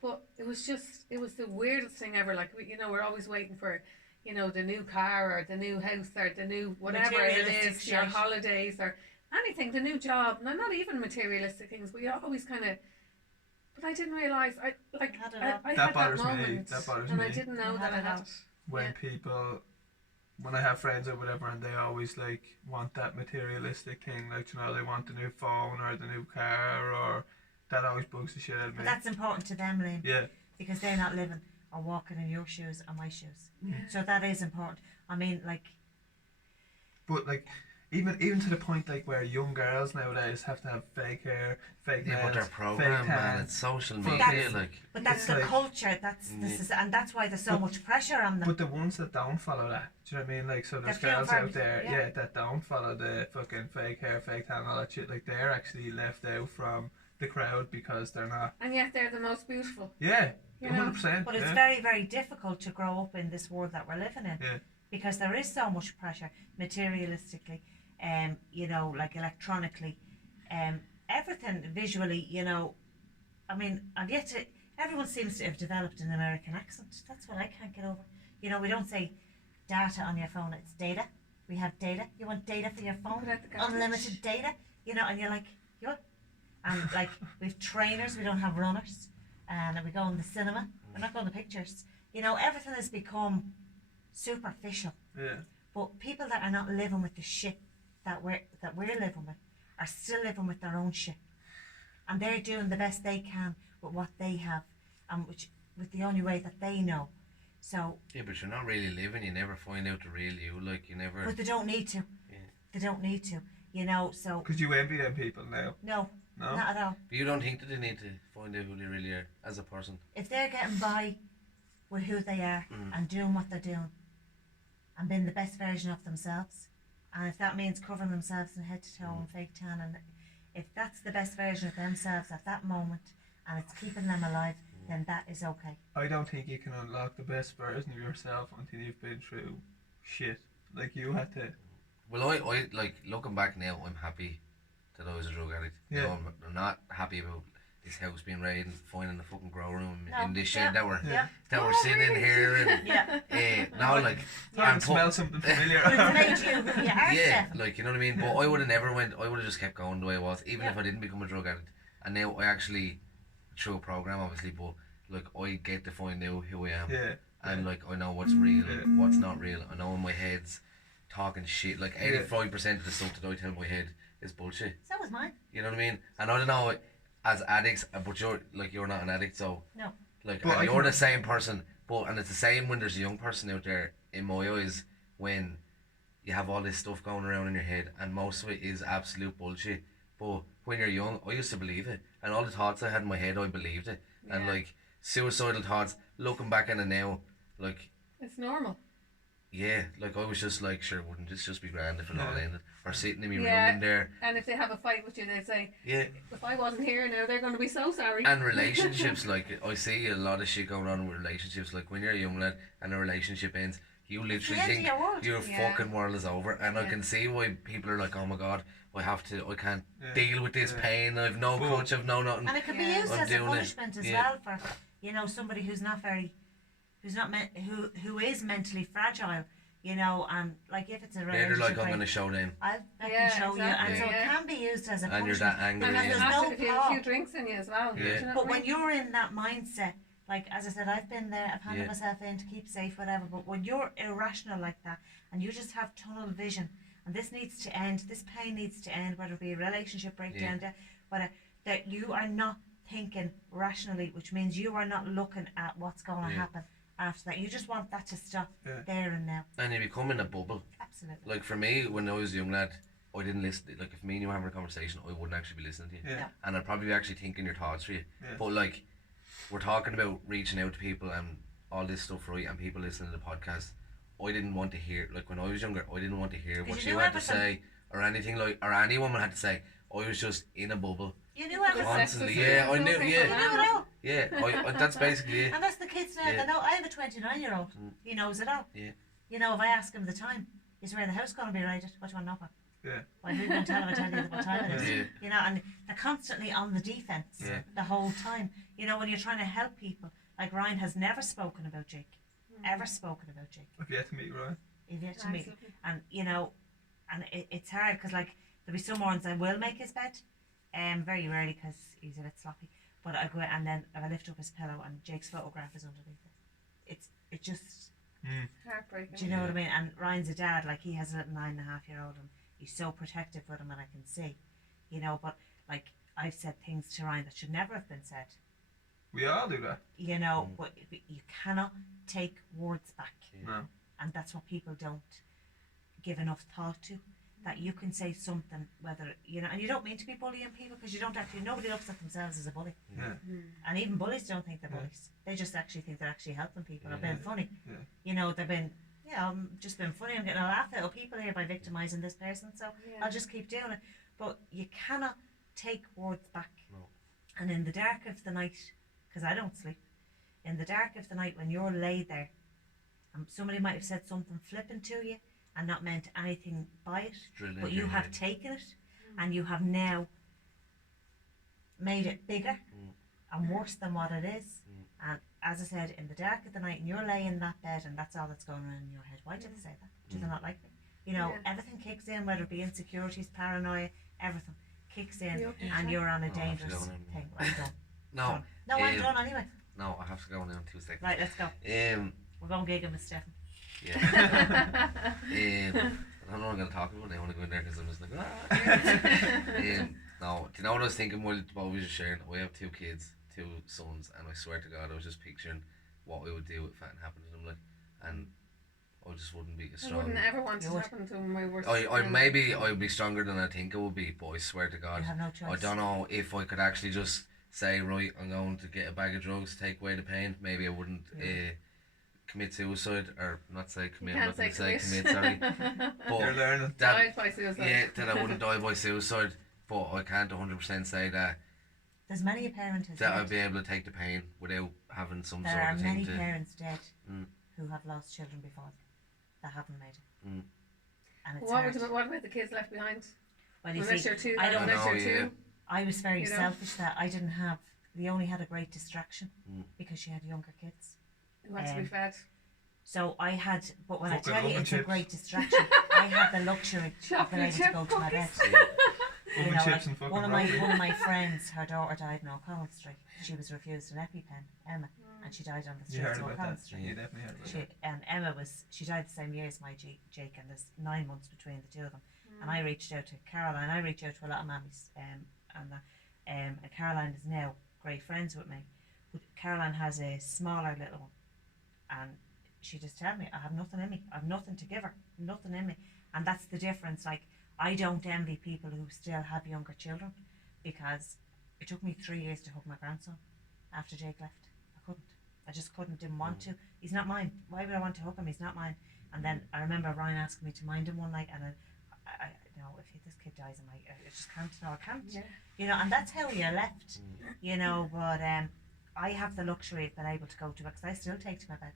But it was the weirdest thing ever. Like we're always waiting for, the new car or the new house or the new whatever it Materialistic is, your shit. holidays or anything, the new job. No, not even materialistic things, but you always kind of. But I didn't realize I had it all. I That had bothers that me, moment, that bothers and I me. didn't know You that I had it had all. it. When Yeah. people, when I have friends or whatever, and they always like want that materialistic thing, like they want the new phone or the new car, or that always bugs the shit out of me. But that's important to them, Liam, Yeah, because they're not living or walking in your shoes or my shoes. Yeah. So that is important. I mean, like, but like even to the point like where young girls nowadays have to have fake hair, fake Yeah, but nails, they're fake programmed, man. tan. It's social But media, that's- like. but that's Yeah. the Like- culture. This is, and that's why there's so But- much pressure on them. But the ones that don't follow that, do you know what I mean? Like, so there's They're girls few out there, yeah. yeah, that don't follow the fucking fake hair, fake tan, all that shit. Like, they're actually left out from the crowd because they're not. And yet they're the most beautiful. Yeah, You know, 100%. But it's yeah. very, very difficult to grow up in this world that we're living in, Yeah. because there is so much pressure materialistically, you know, like electronically, everything visually, you know. I mean, I've yet to. Everyone seems to have developed an American accent. That's what I can't get over. You know, we don't say data on your phone; it's data. We have data. You want data for your phone? Put out the garbage. Unlimited data. You know, and you're like, what? And like, we've trainers. We don't have runners. And we go in the cinema. We're not going to pictures. You know, everything has become superficial. Yeah. But people that are not living with the shit that we're living with are still living with their own shit, and they're doing the best they can with what they have, and with the only way that they know. So, Yeah, but you're not really living. You never find out the real you. Like, you never. but they don't need to. Yeah. They don't need to. You know. So Because you envy them people now. no, No? not at all. But you don't think that they need to find out who they really are as a person. If they're getting by with who they are and doing what they're doing and being the best version of themselves, and if that means covering themselves from head to toe in fake tan, and if that's the best version of themselves at that moment and it's keeping them alive, then that is okay. I don't think you can unlock the best version of yourself until you've been through shit. Like, you had to. Well, I like looking back now. I'm happy that I was a drug addict. Yeah. No, I'm not happy about this house being raided and finding the fucking grow room No, in this yeah, shed that we're yeah. sitting in here and Yeah. now like I can I'm smell something familiar. But it's made you who you are, yeah, Steph. like, you know what I mean. But I would have never went. I would have just kept going the way I was, even Yeah. if I didn't become a drug addict. And now I actually, through a program obviously, but like I get to find out who I am. Yeah. And like I know what's real, Yeah. what's not real. I know in my head's talking shit. Like 85% of the stuff that I tell my head is bullshit. So was mine. You know what I mean? And I don't know, as addicts, but you're not an addict, so No. like, But and I you're can- the same person. But and it's the same when there's a young person out there. In my eyes, when you have all this stuff going around in your head, and most of it is absolute bullshit. But when you're young, I used to believe it, and all the thoughts I had in my head, I believed it. And Yeah. like suicidal thoughts, looking back on it now, like. It's normal. Yeah, like I was just like, sure, wouldn't this just be grand if it all Yeah. ended? Or sitting in my Yeah. room in there. And if they have a fight with you, they say, Yeah. if I wasn't here now, they're going to be so sorry. And relationships, like I see a lot of shit going on with relationships. Like when you're a young lad and a relationship ends, you literally end of think your world. your Yeah. fucking world is over. And I Yeah. can see why people are like, oh my god, I can't Yeah. deal with this Yeah. pain. I've no But- coach, I've no nothing. And it can be Yeah. used I'm as a doing it. punishment as Yeah. well for, you know, somebody who is mentally fragile. You know, and like if it's a They're relationship, like, I'm right, going to show them. I can Yeah, show you, and so exactly, it yeah. can be used as a And you're punishment. that angry. And Because there's there's no if you have a power. few drinks in you as well. Yeah. Do you know But what I when mean? you're in that mindset, like as I said, I've been there, I've handed Yeah. myself in to keep safe, whatever. But when you're irrational like that, and you just have tunnel vision, and this needs to end, this pain needs to end, whether it be a relationship breakdown, death, whatever, that you are not thinking rationally, which means you are not looking at what's going to Yeah. happen after that. You just want that to stop Yeah. there and now. And you become in a bubble. Absolutely. Like for me, when I was a young lad, I didn't listen. Like if me and you were having a conversation, I wouldn't actually be listening to you. Yeah. And I'd probably be actually thinking your thoughts for you. Yeah. But like, we're talking about reaching out to people and all this stuff, right? And people listening to the podcast. I didn't want to hear, like when I was younger, I didn't want to hear what you you knew had to everything. say or anything like, or any woman had to say. I was just in a bubble. You knew everything. Constantly, sexist yeah, I and knew, something yeah. You knew it all. Yeah, that's basically it. And that's the kids now. Yeah. They know. I have a 29-year-old. He knows it all. Yeah. You know, if I ask him the time, is where the house going to be raided? What do you want to know about? Yeah. Well, who's going to tell him? I tell you what time it is. Yeah. You know, and they're constantly on the defense Yeah. the whole time. You know, when you're trying to help people, like Ryan has never spoken about Jake, ever spoken about Jake. I've yet to meet Ryan. If yet to Nice, meet, lovely. and you know, and it's hard because like there'll be some mornings I will make his bed, very rarely because he's a bit sloppy. But I go and then I lift up his pillow and Jake's photograph is underneath it. It just, Heartbreaking. do you know what I mean? And Ryan's a dad, like he has a little 9.5-year-old, and he's so protective with him, and I can see, you know. But like I've said things to Ryan that should never have been said, We all do that. you know. But you cannot take words back, No. and that's what people don't give enough thought to. That you can say something, whether you know, and you don't mean to be bullying people because you don't actually. Nobody looks at themselves as a bully, Yeah. and even bullies don't think they're Yeah. bullies. They just actually think they're actually helping people or Yeah. being funny. Yeah. You know, they've been, yeah, I'm just being funny. I'm getting a laugh out of people here by victimizing this person, so Yeah. I'll just keep doing it. But you cannot take words back. No. And in the dark of the night, because I don't sleep, in the dark of the night when you're laid there, and somebody might have said something flippant to you and not meant anything by it, Drilled but into you your have head. taken it and you have now made it bigger and worse than what it is. And as I said, in the dark of the night, and you're laying in that bed, and that's all that's going on in your head. Why did they say that? Do they not like me? You know, Yeah. everything kicks in, whether it be insecurities, paranoia, everything kicks in, Yep. and you're on a Oh, I have to dangerous go now. thing. I'm done. No, Done. No, I'm um, done anyway. no, I have to go now in 2 seconds. Right, let's go. We're going gigging with Stefan. Yeah. I don't know what I'm going to talk about. I want to go in there because I'm just like, no, do you know what I was thinking while we were sharing? We have 2 kids, 2 sons, and I swear to God, I was just picturing what I would do if that happened to them, like, and I just wouldn't be as I strong. wouldn't ever want You to would. happen to my worst. I friend. maybe I would be stronger than I think I would be, but I swear to God, You have no choice. I don't know if I could actually just say, right, I'm going to get a bag of drugs to take away the pain. Maybe I wouldn't commit suicide, or not say commit, You I'm not can't going to say say commit, sorry. You're But learning. that, Died by suicide. yeah, that I wouldn't die by suicide, but I can't 100% say that There's many a parent who's I'd dead. be able to take the pain without having some There sort are of many thing to. parents dead Mm. who have lost children before them that haven't made it. Mm. And it's What, hard. what about the kids left behind? Well, you Unless see, you're two, I don't unless know, you're two. I was very You know? selfish that I didn't have. Leonie had a great distraction Mm. because she had younger kids. Who has to be Um, fed? So I had, but when Fucking I tell you oven it's a chips. great distraction, I had the luxury of being Chocolate able to chip go to my bed. cookies. You Oven know, chips like and fucking one of broccoli. my friends, her daughter died in O'Connell Street. She was refused an EpiPen, Emma, and she died on the You streets heard of about O'Connell that. Street. You definitely heard about She, and Emma she died the same year as my Jake, and there's 9 months between the two of them. And I reached out to Caroline. I reached out to a lot of mammies, and Caroline is now great friends with me. But Caroline has a smaller little one, and she just tell me, I have nothing in me. I have nothing to give her, nothing in me, and that's the difference. Like I don't envy people who still have younger children, because it took me 3 years to hug my grandson after Jake left. I couldn't. I just couldn't. Didn't want to. He's not mine. Why would I want to hug him? He's not mine. And then I remember Ryan asking me to mind him one night, and I you know, if this kid dies, I just can't. No, I can't. Yeah. You know, and that's how you're left. You know, but I have the luxury of being able to go to bed because I still take to my bed.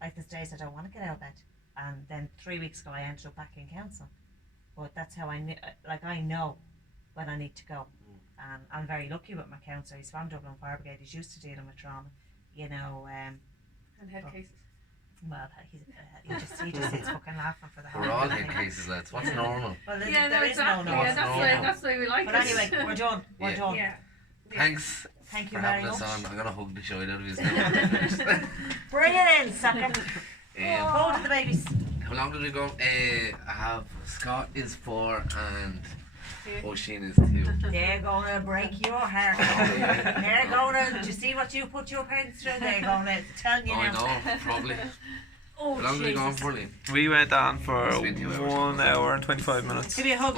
Like there's days I don't want to get out of bed, and then 3 weeks ago I ended up back in council. But that's how I know when I need to go, and I'm very lucky with my counsellor. He's from Dublin Fire Brigade. He's used to dealing with trauma, you know. And head cases. Well, he just sits fucking laughing for the whole We're all thing. head cases, lads. What's normal? Well, Yeah, there no, is no exactly. normal. Yeah, that's the way we like But it. anyway, we're done. We're Yeah. done. Yeah. Thanks Thank you for very having much. us on. I'm gonna hug the shit out of you now. Bring it in, sucker. Hold the babies. How long did we go? I have Scott is 4 and Oisin is 2. They're gonna break your heart. They're gonna. Do you see what you put your parents through? They're gonna tell you I now. know, probably. Oh, How long did we go on Jesus. for, Liam? We went on for It's been 2 hours. 1 hour and 25 minutes. Give me a hug.